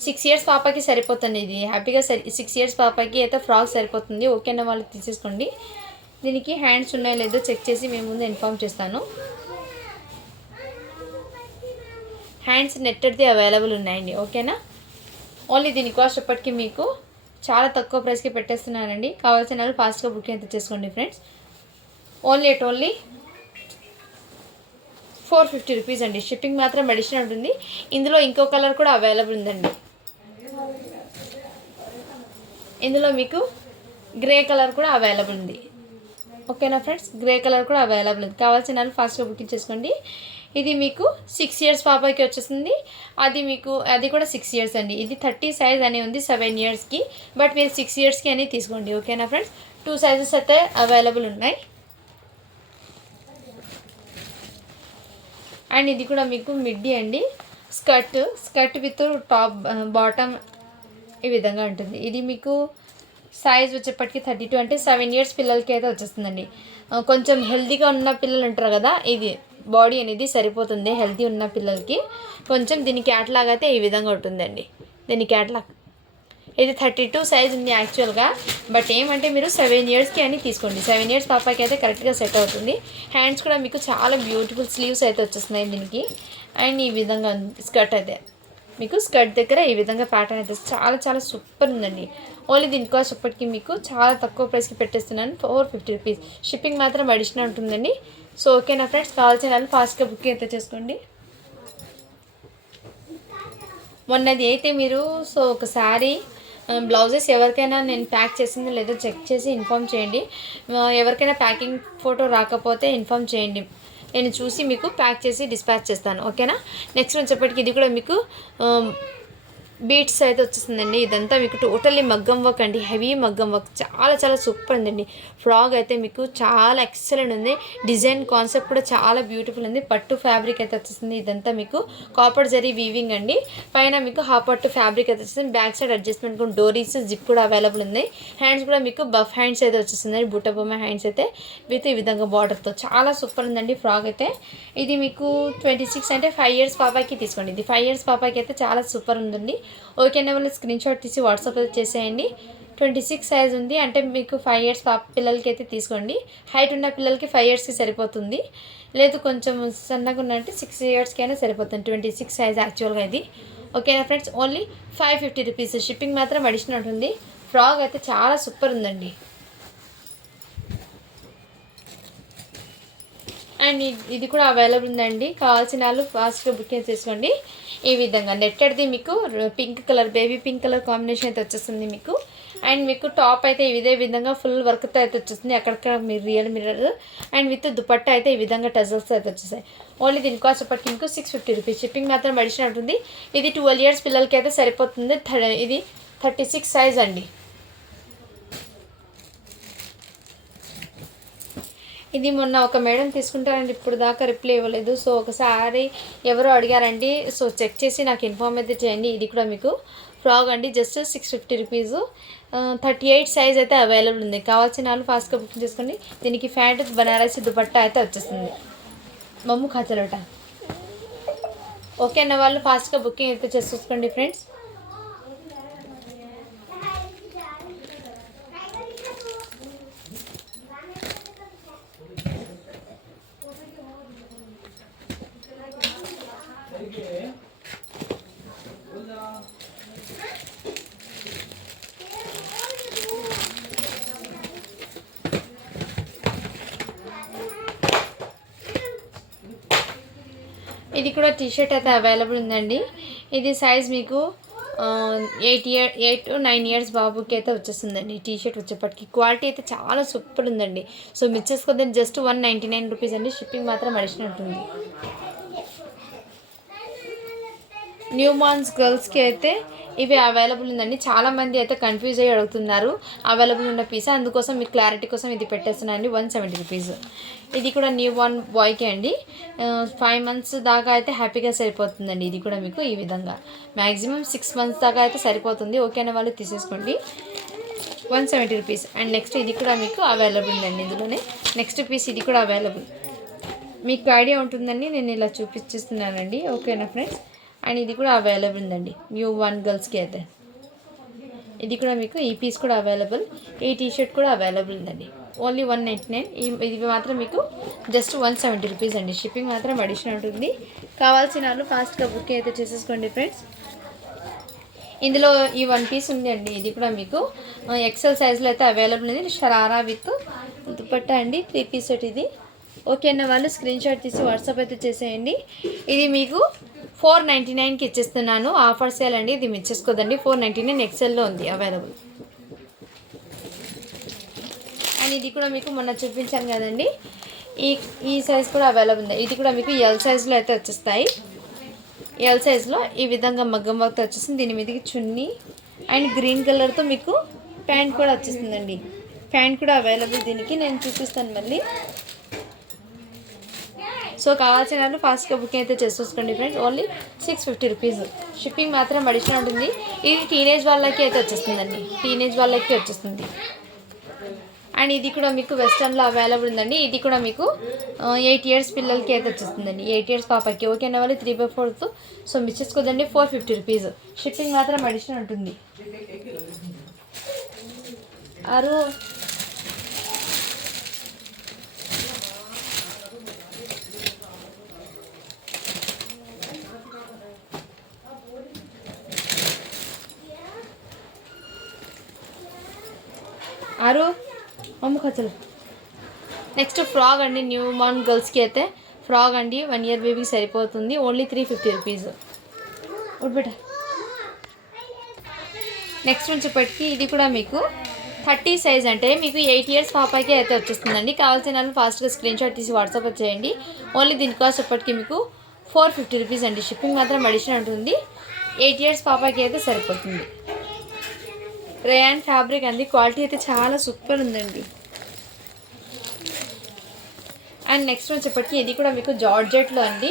6 ఇయర్స్ పాపకి సరిపోతుంది. ఇది హ్యాపీగా 6 ఇయర్స్ పాపకి అయితే ఫ్రాక్ సరిపోతుంది. ఓకేనా వాళ్ళు తీసేసుకోండి. దీనికి హ్యాండ్స్ ఉన్నాయో లేదో చెక్ చేసి మేము ముందు ఇన్ఫామ్ చేస్తాను. హ్యాండ్స్ నెట్టెడ్ది అవైలబుల్ ఉన్నాయండి, ఓకేనా. ఓన్లీ దీని కాస్ట్ ఎప్పటికీ మీకు చాలా తక్కువ ప్రైస్కి పెట్టేస్తున్నానండి. కావాల్సిన వాళ్ళు ఫాస్ట్గా బుకింగ్ అయితే చేసుకోండి ఫ్రెండ్స్. ఓన్లీ 450 రూపీస్ అండి. షిప్పింగ్ మాత్రం అడిషనల్ ఉంటుంది. ఇందులో ఇంకో కలర్ కూడా అవైలబుల్ ఉందండి. ఇందులో మీకు గ్రే కలర్ కూడా అవైలబుల్ ఉంది. ఓకేనా ఫ్రెండ్స్, గ్రే కలర్ కూడా అవైలబుల్ ఉంది. కావాల్సిన వాళ్ళు ఫాస్ట్గా బుకింగ్ చేసుకోండి. ఇది మీకు 6 ఇయర్స్ పాపకి వచ్చేస్తుంది. అది కూడా 6 ఇయర్స్ అండి. ఇది 30 సైజ్ అని ఉంది 7 ఇయర్స్కి, బట్ మీరు 6 ఇయర్స్కి అని తీసుకోండి. ఓకేనా ఫ్రెండ్స్, 2 సైజెస్ అయితే అవైలబుల్ ఉన్నాయి. అండ్ ఇది కూడా మీకు మిడ్డీ అండి. స్కర్ట్ విత్ టాప్ బాటమ్ ఈ విధంగా ఉంటుంది. ఇది మీకు సైజ్ వచ్చేప్పటికి 32 అంటే 7 ఇయర్స్ పిల్లలకి అయితే వచ్చేస్తుందండి. కొంచెం హెల్తీగా ఉన్న పిల్లలు ఉంటారు కదా, ఇది బాడీ అనేది సరిపోతుంది హెల్తీ ఉన్న పిల్లలకి. కొంచెం దీని క్యాట్లాగ్ అయితే ఈ విధంగా ఉంటుందండి. దీని క్యాట్లాగ్ ఇది 32 సైజ్ ఉంది యాక్చువల్గా, బట్ ఏమంటే మీరు 7 ఇయర్స్కి అని తీసుకోండి. 7 ఇయర్స్ పాపకి అయితే కరెక్ట్గా సెట్ అవుతుంది. హ్యాండ్స్ కూడా మీకు చాలా బ్యూటిఫుల్ స్లీవ్స్ అయితే వచ్చేస్తున్నాయి దీనికి. అండ్ ఈ విధంగా స్కర్ట్ అయితే మీకు స్కర్ట్ దగ్గర ఈ విధంగా ప్యాటర్న్ అయితే చాలా చాలా సూపర్ ఉందండి. ఓన్లీ దీని కాస్ట్ ఇప్పటికి మీకు చాలా తక్కువ ప్రైస్కి పెట్టేస్తున్నాను, 450 రూపీస్. షిప్పింగ్ మాత్రం అడిషనల్ ఉంటుందండి. సో ఓకేనా ఫ్రెండ్స్, కావాల్సిన వాళ్ళు ఫాస్ట్గా బుకింగ్ అయితే చేసుకోండి. మొన్నది అయితే మీరు ఒకసారి బ్లౌజెస్ ఎవరికైనా నేను ప్యాక్ చేసిందో లేదో చెక్ చేసి ఇన్ఫామ్ చేయండి. ఎవరికైనా ప్యాకింగ్ ఫోటో రాకపోతే ఇన్ఫామ్ చేయండి, నేను చూసి మీకు ప్యాక్ చేసి డిస్పాచ్ చేస్తాను. ఓకేనా. నెక్స్ట్ వచ్చేప్పటికి ఇది కూడా మీకు బీట్స్ అయితే వచ్చేస్తుందండి. ఇదంతా మీకు టోటల్లీ మగ్గం వర్క్ అండి, హెవీ మగ్గం వర్క్, చాలా చాలా సూపర్ ఉందండి. ఫ్రాక్ అయితే మీకు చాలా ఎక్సలెంట్ ఉంది. డిజైన్ కాన్సెప్ట్ కూడా చాలా బ్యూటిఫుల్ ఉంది. పట్టు ఫ్యాబ్రిక్ అయితే వచ్చేస్తుంది. ఇదంతా మీకు కాపర్ జరీ వీవింగ్ అండి. పైన మీకు హాఫ్ పట్టు ఫ్యాబ్రిక్ అయితే వచ్చేస్తుంది. బ్యాక్ సైడ్ అడ్జస్ట్మెంట్ కూడా డోరీస్ జిప్ కూడా అవైలబుల్ ఉంది. హ్యాండ్స్ కూడా మీకు బఫ్ హ్యాండ్స్ అయితే వచ్చేస్తుంది. బుట్ట బొమ్మ హ్యాండ్స్ అయితే విత్ ఈ విధంగా బార్డర్తో చాలా సూపర్ ఉందండి ఫ్రాక్ అయితే. ఇది మీకు 26 అంటే 5 ఇయర్స్ పాపాకి తీసుకోండి. ఇది 5 ఇయర్స్ పాపాకి అయితే చాలా సూపర్ ఉందండి. ఓకేనా, వాళ్ళు స్క్రీన్ షాట్ తీసి వాట్సాప్ అయితే చేసేయండి. 26 సైజ్ ఉంది అంటే మీకు 5 ఇయర్స్ పిల్లలకి అయితే తీసుకోండి. హైట్ ఉన్న పిల్లలకి 5 ఇయర్స్కి సరిపోతుంది. లేదు కొంచెం సన్నగా ఉన్నట్టు 6 ఇయర్స్కి అయినా సరిపోతుంది. 26 సైజ్ యాక్చువల్గా ఇది. ఓకేనా ఫ్రెండ్స్, ఓన్లీ 550 రూపీస్. షిప్పింగ్ మాత్రం అడిషనల్ ఉంటుంది. ఫ్రాక్ అయితే చాలా సూపర్ ఉందండి. అండ్ ఇది కూడా అవైలబుల్ ఉందండి. కావాల్సిన వాళ్ళు ఫాస్ట్గా బుకింగ్ చేసుకోండి. ఈ విధంగా నెట్టెడ్ది మీకు pink colour, baby pink colour combination అయితే వచ్చేస్తుంది మీకు. అండ్ మీకు టాప్ అయితే ఇదే విధంగా ఫుల్ వర్క్తో అయితే వచ్చేస్తుంది. అక్కడక్కడ మీరు real mirror and with dupatta అయితే ఈ విధంగా టజల్స్ అయితే వచ్చేసాయి. ఓన్లీ దీని కాస్ట్ ఇప్పటికి మీకు 650 రూపీస్. షిప్పింగ్ మాత్రం అడిషనల్ ఉంటుంది. ఇది 12 ఇయర్స్ పిల్లలకి అయితే సరిపోతుంది. ఇది 36 సైజ్ అండి. ఇది మొన్న ఒక మేడం తీసుకుంటారండి, ఇప్పుడు దాకా రిప్లై ఇవ్వలేదు. సో ఒకసారి ఎవరో అడిగారండి, సో చెక్ చేసి నాకు ఇన్ఫార్మ్ అయితే చేయండి. ఇది కూడా మీకు ఫ్రాక్ అండి, జస్ట్ 650 రూపీస్. 38 సైజ్ అయితే అవైలబుల్ ఉంది. కావాల్సిన వాళ్ళు ఫాస్ట్గా బుకింగ్ చేసుకోండి. దీనికి ఫ్యాంట్ బనారసి దుపట్టా అయితే వచ్చేస్తుంది. మమ్ము ఖాతలోట. ఓకే అన్న వాళ్ళు ఫాస్ట్గా బుకింగ్ అయితే చేసుకోండి ఫ్రెండ్స్. ఇది కూడా టీషర్ట్ అయితే అవైలబుల్ ఉందండి. ఇది సైజ్ మీకు 8 to 9 ఇయర్స్ బాబుకి అయితే వచ్చేస్తుందండి. టీషర్ట్ వచ్చేప్పటికి క్వాలిటీ అయితే చాలా సూపర్ ఉందండి. సో మిస్ చేసుకోవద్దని, జస్ట్ 199 రూపీస్ అండి. షిప్పింగ్ మాత్రం అడిషనల్ ఉంటుంది. న్యూ మార్న్స్ గర్ల్స్కి అయితే ఇవి అవైలబుల్ ఉందండి. చాలామంది అయితే కన్ఫ్యూజ్ అయ్యి అడుగుతున్నారు అవైలబుల్ ఉన్న పీస్, అందుకోసం మీకు క్లారిటీ కోసం ఇది పెట్టేస్తున్నానండి. 170 రూపీస్. ఇది కూడా న్యూ బార్న్ బాయ్కి అండి. 5 మంత్స్ దాకా అయితే హ్యాపీగా సరిపోతుందండి. ఇది కూడా మీకు ఈ విధంగా మ్యాక్సిమం 6 మంత్స్ దాకా అయితే సరిపోతుంది. ఓకేనా వాళ్ళు తీసేసుకోండి. 170 రూపీస్. అండ్ నెక్స్ట్ ఇది కూడా మీకు అవైలబుల్ ఉందండి. ఇందులోనే నెక్స్ట్ పీస్ ఇది కూడా అవైలబుల్. మీకు ఐడియా ఉంటుందండి, నేను ఇలా చూపించేస్తున్నానండి. ఓకేనా ఫ్రెండ్స్. అండ్ ఇది కూడా అవైలబుల్ ఉందండి న్యూ బార్న్ గర్ల్స్కి అయితే. ఇది కూడా మీకు ఈ పీస్ కూడా అవైలబుల్. ఈ టీషర్ట్ కూడా అవైలబుల్ ఉందండి. ఓన్లీ 199. ఇది మాత్రం మీకు జస్ట్ 170 రూపీస్ అండి. షిప్పింగ్ మాత్రం అడిషనల్ ఉంటుంది. కావాల్సిన వాళ్ళు ఫాస్ట్గా బుక్ అయితే చేసేసుకోండి ఫ్రెండ్స్. ఇందులో ఈ 1 పీస్ ఉంది అండి, ఇది కూడా మీకు ఎక్సెల్ సైజ్లో అయితే అవైలబుల్ ఉంది. షరారా విత్ దుపట్టా అండి, 3 పీస్ సెట్ ఇది. ఓకే అన్న వాళ్ళు స్క్రీన్ షాట్ తీసి వాట్సాప్ అయితే చేసేయండి. ఇది మీకు 499కి ఇచ్చేస్తున్నాను, ఆఫర్ సేల్ అండి, ఇది మిస్ చేసుకోదండి. 499 ఎక్సెల్లో ఉంది అవైలబుల్. అండ్ ఇది కూడా మీకు మొన్న చూపించాను కదండి, ఈ సైజ్ కూడా అవైలబుల్ ఉంది. ఇది కూడా మీకు ఎల్ సైజ్లో అయితే వచ్చేస్తాయి. ఎల్ సైజ్లో ఈ విధంగా మగ్గం వర్క్ వచ్చేస్తుంది. దీని మీదకి చున్నీ అండ్ గ్రీన్ కలర్తో మీకు ప్యాంట్ కూడా వచ్చేస్తుందండి. ప్యాంట్ కూడా అవైలబుల్ దీనికి, నేను చూపిస్తాను మళ్ళీ. సో కావాల్సిన వాళ్ళు ఫాస్ట్గా బుకింగ్ అయితే చేసుకోండి ఫ్రెండ్స్. Only 650 rupees. షిప్పింగ్ మాత్రం అడిషనల్ ఉంటుంది. ఇది టీనేజ్ వాళ్ళకి అయితే వచ్చేస్తుందండి, టీనేజ్ వాళ్ళకి వచ్చేస్తుంది. అండ్ ఇది కూడా మీకు వెస్టర్న్లో అవైలబుల్ ఉందండి. ఇది కూడా మీకు 8 ఇయర్స్ పిల్లలకి అయితే వచ్చేస్తుందండి, 8 ఇయర్స్ పాపకి. ఓకే అన్న వాళ్ళు 3/4. సో మిస్ చేసుకోదండి, 450 రూపీస్. షిప్పింగ్ మాత్రం అడిషనల్ ఉంటుంది. ఆరు అమ్మ ఖర్చులు. నెక్స్ట్ ఫ్రాక్ అండి, న్యూ మార్న్ గర్ల్స్కి అయితే ఫ్రాక్ అండి, 1 ఇయర్ బేబీకి సరిపోతుంది. Only 350 rupees. ఉడ్బిట. నెక్స్ట్ వచ్చేప్పటికి ఇది కూడా మీకు 30 సైజ్, అంటే మీకు 8 ఇయర్స్ పాపకి అయితే వచ్చేస్తుందండి. కావాల్సిన వాళ్ళు ఫాస్ట్గా స్క్రీన్ షాట్ తీసి వాట్సాప్ చేయండి. ఓన్లీ దీని కాస్ట్ ఎప్పటికీ మీకు 450 రూపీస్ అండి. షిప్పింగ్ మాత్రం అడిషనల్ ఉంటుంది. 8 ఇయర్స్ పాపకి అయితే సరిపోతుంది. రేయాన్ ఫ్యాబ్రిక్ అండి, క్వాలిటీ అయితే చాలా సూపర్ ఉందండి. అండ్ నెక్స్ట్ వచ్చేప్పటికి ఇది కూడా మీకు జార్జెట్లో అండి,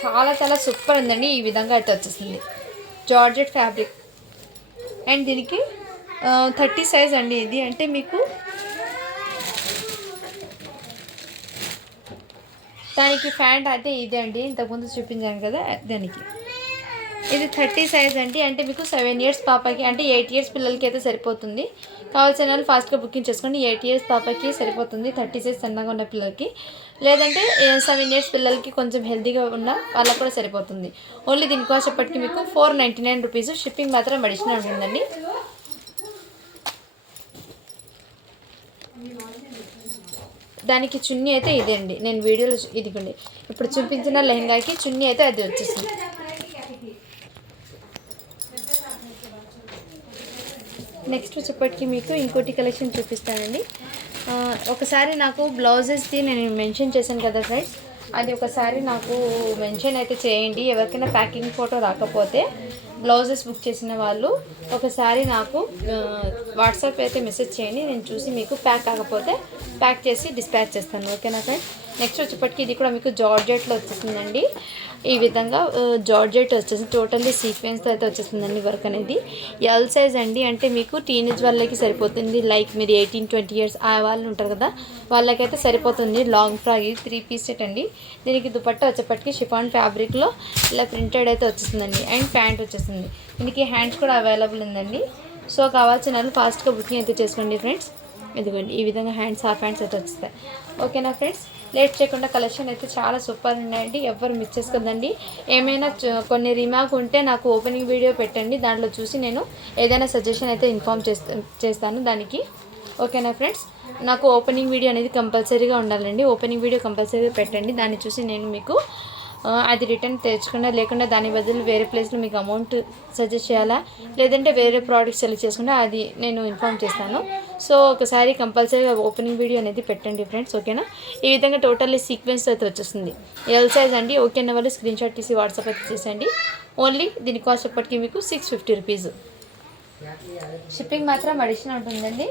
చాలా సూపర్ ఉందండి. ఈ విధంగా అయితే వచ్చేస్తుంది జార్జెట్ ఫ్యాబ్రిక్. అండ్ దీనికి 30 సైజ్ అండి. ఇది అంటే మీకు దానికి ప్యాంట్ అయితే ఇదే అండి, ఇంతకుముందు చూపించాను కదా దానికి. ఇది 30 సైజ్ అండి, అంటే మీకు 7 ఇయర్స్ పాపకి, అంటే 8 ఇయర్స్ పిల్లలకి అయితే సరిపోతుంది. కావాల్సిన వాళ్ళు ఫాస్ట్గా బుకింగ్ చేసుకోండి. 8 ఇయర్స్ పాపకి సరిపోతుంది, 30 సైజ్ సన్నగా ఉన్న పిల్లలకి. లేదంటే 7 ఇయర్స్ పిల్లలకి కొంచెం హెల్తీగా ఉన్న వాళ్ళకి కూడా సరిపోతుంది. ఓన్లీ దీని కాస్ట్ ఎప్పటికీ మీకు 499 రూపీస్. షిప్పింగ్ మాత్రం అడిషనల్ ఉంటుందండి. దానికి చున్నీ అయితే ఇదే అండి, నేను వీడియోలో ఇదిగోండి ఇప్పుడు చూపించిన లెహంగాకి చున్నీ అయితే అది వచ్చేసింది. నెక్స్ట్ వచ్చేప్పటికి మీకు ఇంకోటి కలెక్షన్ చూపిస్తానండి. ఒకసారి నాకు బ్లౌజెస్ది నేను మెన్షన్ చేశాను కదా ఫ్రెండ్స్, అది ఒకసారి నాకు మెన్షన్ అయితే చేయండి. ఎవరికైనా ప్యాకింగ్ ఫోటో రాకపోతే బ్లౌజెస్ బుక్ చేసిన వాళ్ళు ఒకసారి నాకు వాట్సాప్ అయితే మెసేజ్ చేయండి. నేను చూసి మీకు ప్యాక్ కాకపోతే ప్యాక్ చేసి డిస్పాచ్ చేస్తాను. ఓకేనా ఫ్రెండ్స్. నెక్స్ట్ వచ్చేప్పటికి ఇది కూడా మీకు జార్జెట్లో వచ్చేసిందండి. ఈ విధంగా జార్జెట్ వచ్చేసి టోటల్లీ సీక్వెన్స్తో అయితే వచ్చేస్తుందండి వర్క్ అనేది. ఎల్ సైజ్ అండి, అంటే మీకు టీనేజ్ వాళ్ళకి సరిపోతుంది. లైక్ మీరు 18-20 ఇయర్స్ ఆ వాళ్ళు ఉంటారు కదా, వాళ్ళకైతే సరిపోతుంది. లాంగ్ ఫ్రాక్, ఇది 3 పీస్ సెట్ అండి. దీనికి దుపట్టా వచ్చేప్పటికి షిఫాన్ ఫ్యాబ్రిక్లో ఇలా ప్రింటెడ్ అయితే వచ్చేస్తుందండి. అండ్ ప్యాంట్ వచ్చేస్తుంది. దీనికి హ్యాండ్స్ కూడా అవైలబుల్ ఉందండి. సో కావాల్సిన వాళ్ళు ఫాస్ట్గా బుకింగ్ అయితే చేసుకోండి ఫ్రెండ్స్. ఇదిగోండి ఈ విధంగా హ్యాండ్స్, హాఫ్ హ్యాండ్స్ అయితే వచ్చేస్తాయి. ఓకేనా ఫ్రెండ్స్. లేట్ చేయకుండా కలెక్షన్ అయితే చాలా సూపర్ ఉన్నాయండి, ఎవ్వరు మిస్ చేసుకోదండి. ఏమైనా కొన్ని రిమార్క్ ఉంటే నాకు ఓపెనింగ్ వీడియో పెట్టండి, దాంట్లో చూసి నేను ఏదైనా సజెషన్ అయితే ఇన్ఫామ్ చేస్తాను దానికి. ఓకేనా ఫ్రెండ్స్. నాకు ఓపెనింగ్ వీడియో అనేది కంపల్సరీగా ఉండాలండి, ఓపెనింగ్ వీడియో కంపల్సరీగా పెట్టండి. దాన్ని చూసి నేను మీకు అది రిటర్న్ తెచ్చుకున్నా, లేకుండా దాని బదులు వేరే ప్లేస్లో మీకు అమౌంట్ సజెస్ట్ చేయాలా, లేదంటే వేరే ప్రోడక్ట్ సెలెక్ట్ చేసుకుంటే అది నేను ఇన్ఫామ్ చేస్తాను. సో ఒకసారి కంపల్సరీగా ఓపెనింగ్ వీడియో అనేది పెట్టండి ఫ్రెండ్స్. ఓకేనా. ఈ విధంగా టోటల్లీ సీక్వెన్స్ అయితే వచ్చేస్తుంది. ఎల్ సైజ్ అండి. ఓకేనా వాళ్ళు స్క్రీన్ షాట్ తీసి వాట్సాప్ అయితే చేసేయండి. ఓన్లీ దీని కాస్ట్ ఎప్పటికీ మీకు 650 రూపీస్. షిప్పింగ్ మాత్రం అడిషనల్ ఉంటుందండి.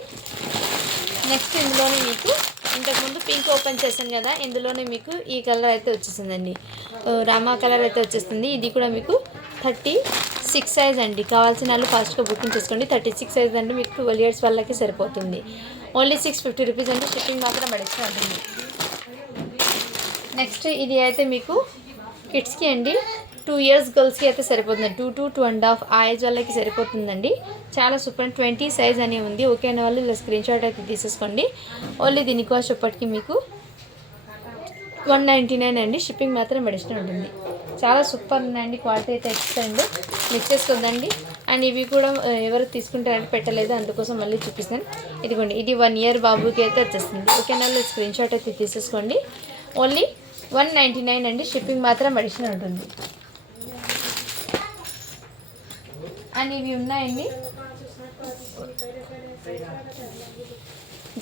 నెక్స్ట్ ఇందులోనే మీకు ఇంతకుముందు పింక్ ఓపెన్ చేశాను కదా, ఇందులోనే మీకు ఈ కలర్ అయితే వచ్చేసిందండి, రామా కలర్ అయితే వచ్చేస్తుంది. ఇది కూడా మీకు 36 సైజ్ అండి. కావాల్సిన వాళ్ళు ఫాస్ట్గా బుకింగ్ చేసుకోండి. 36 సైజ్ అండి, మీకు 12 ఇయర్స్ వాళ్ళకి సరిపోతుంది. ఓన్లీ 650 రూపీస్ అండి. షిప్పింగ్ మాత్రం అడిషనల్ ఉంటుంది. నెక్స్ట్ ఇది అయితే మీకు కిడ్స్కి అండి, 2 ఇయర్స్ గర్ల్స్కి అయితే సరిపోతుంది. 2 to 2.5 ఆ ఏజ్ వాళ్ళకి సరిపోతుందండి. చాలా సూపర్. 20 సైజ్ అనే ఉంది. ఓకే అనే వాళ్ళు ఇలా స్క్రీన్ షాట్ అయితే తీసేసుకోండి. ఓన్లీ దీని కాస్ట్ ఇప్పటికి మీకు 199 అండి. షిప్పింగ్ మాత్రం అడిషనల్ ఉంటుంది. చాలా సూపర్ ఉందండి, క్వాలిటీ అయితే ఎక్సలెంట్, మిస్ చేసుకోద్దండి. అండ్ ఇవి కూడా ఎవరు తీసుకుంటారంటే పెట్టలేదు, అందుకోసం మళ్ళీ చూపిస్తాను. ఇదిగోండి, ఇది 1 ఇయర్ బాబుకి అయితే వచ్చేస్తుంది. ఓకేనా, స్క్రీన్ షాట్ అయితే తీసేసుకోండి. ఓన్లీ 199 అండి, షిప్పింగ్ మాత్రం అడిషనల్ ఉంటుంది. అండ్ ఇవి ఉన్నాయండి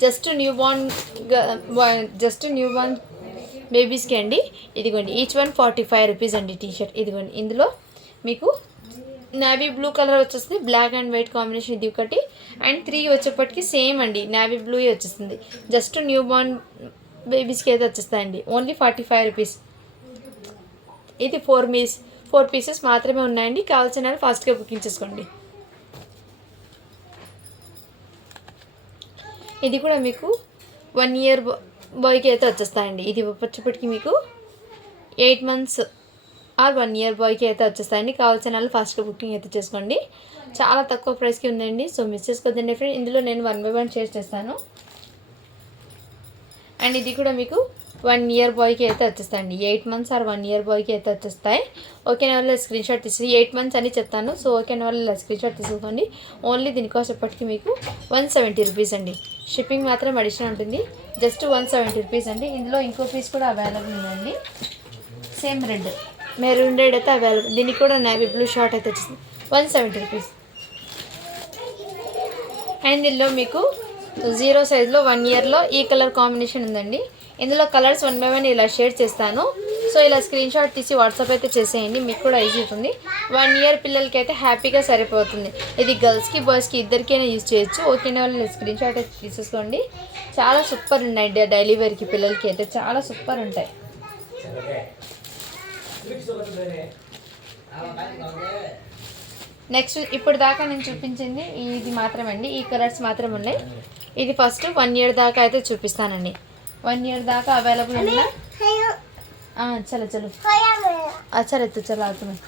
జస్ట్ న్యూ బార్న్ బేబీస్కి అండి. ఇదిగోండి, ఈచ్ 145 రూపీస్ అండి టీషర్ట్. ఇదిగోండి, ఇందులో మీకు నావీ బ్లూ కలర్ వచ్చేస్తుంది, బ్లాక్ అండ్ వైట్ కాంబినేషన్ ఇది ఒకటి, అండ్ 3 వచ్చేప్పటికి సేమ్ అండి నావీ బ్లూ వచ్చేస్తుంది. జస్ట్ న్యూ బార్న్ బేబీస్కి అయితే వచ్చేస్తాయండి. Only 45 rupees. ఇది 4 పీసెస్ మాత్రమే ఉన్నాయండి. కావాల్సిన వాళ్ళు ఫాస్ట్గా బుకింగ్ చేసుకోండి. ఇది కూడా మీకు 1 ఇయర్ బాయ్కి అయితే వచ్చేస్తాయండి. ఇది వచ్చేప్పటికి మీకు 8 మంత్స్ ఆర్ 1 ఇయర్ బాయ్కి అయితే వచ్చేస్తాయండి. కావాల్సిన వాళ్ళు ఫాస్ట్గా బుకింగ్ అయితే చేసుకోండి. చాలా తక్కువ ప్రైస్కి ఉందండి, సో మిస్ చేసుకోవద్దండి ఫ్రెండ్. ఇందులో నేను 1 by 1 షేర్ చేస్తాను. అండ్ ఇది కూడా మీకు 1 ఇయర్ బాయ్కి అయితే వచ్చేస్తాయండి. 8 మంత్స్ ఆర్ 1 ఇయర్ బాయ్కి అయితే వచ్చేస్తాయి. ఓకేనా వాళ్ళు స్క్రీన్ షాట్ తీసి 8 మంత్స్ అని చెప్తాను, సో ఓకేనా వాళ్ళు స్క్రీన్ షాట్ తీసుకోండి. ఓన్లీ దీనికోసం ఎప్పటికీ మీకు 170 రూపీస్ అండి. షిప్పింగ్ మాత్రం అడిషనల్ ఉంటుంది. జస్ట్ 170 రూపీస్ అండి. ఇందులో ఇంకో పీస్ కూడా అవైలబుల్ ఉందండి, సేమ్ మెరూన్ రెడ్ అయితే అవైలబుల్. దీనికి కూడా నేవీ బ్లూ షార్ట్ అయితే వచ్చింది, 170 రూపీస్. అండ్ ఇందులో మీకు 0 సైజ్లో 1 ఇయర్లో ఈ కలర్ కాంబినేషన్ ఉందండి. ఇందులో కలర్స్ 1 by 1 ఇలా షేర్ చేస్తాను, సో ఇలా స్క్రీన్ షాట్ తీసి వాట్సాప్ అయితే చేసేయండి, మీకు కూడా ఈజీ అవుతుంది. 1 ఇయర్ పిల్లలకి అయితే హ్యాపీగా సరిపోతుంది. ఇది గర్ల్స్కి బాయ్స్కి ఇద్దరికైనా యూజ్ చేయొచ్చు. ఓకేనా వాళ్ళు స్క్రీన్ షాట్ అయితే తీసేసుకోండి. చాలా సూపర్ ఉన్నాయి, డైలీ వేర్కి పిల్లలకి అయితే చాలా సూపర్ ఉంటాయి. నెక్స్ట్ ఇప్పుడు దాకా నేను చూపించింది ఇది మాత్రమే అండి, ఈ కలర్స్ మాత్రం ఉన్నాయి. ఇది ఫస్ట్ 1 ఇయర్ దాకా అయితే చూపిస్తానండి. 1 ఇయర్ దాకా అవైలబుల్ ఉన్నాయి. చలో अच्छा रहते चलो तुम्हें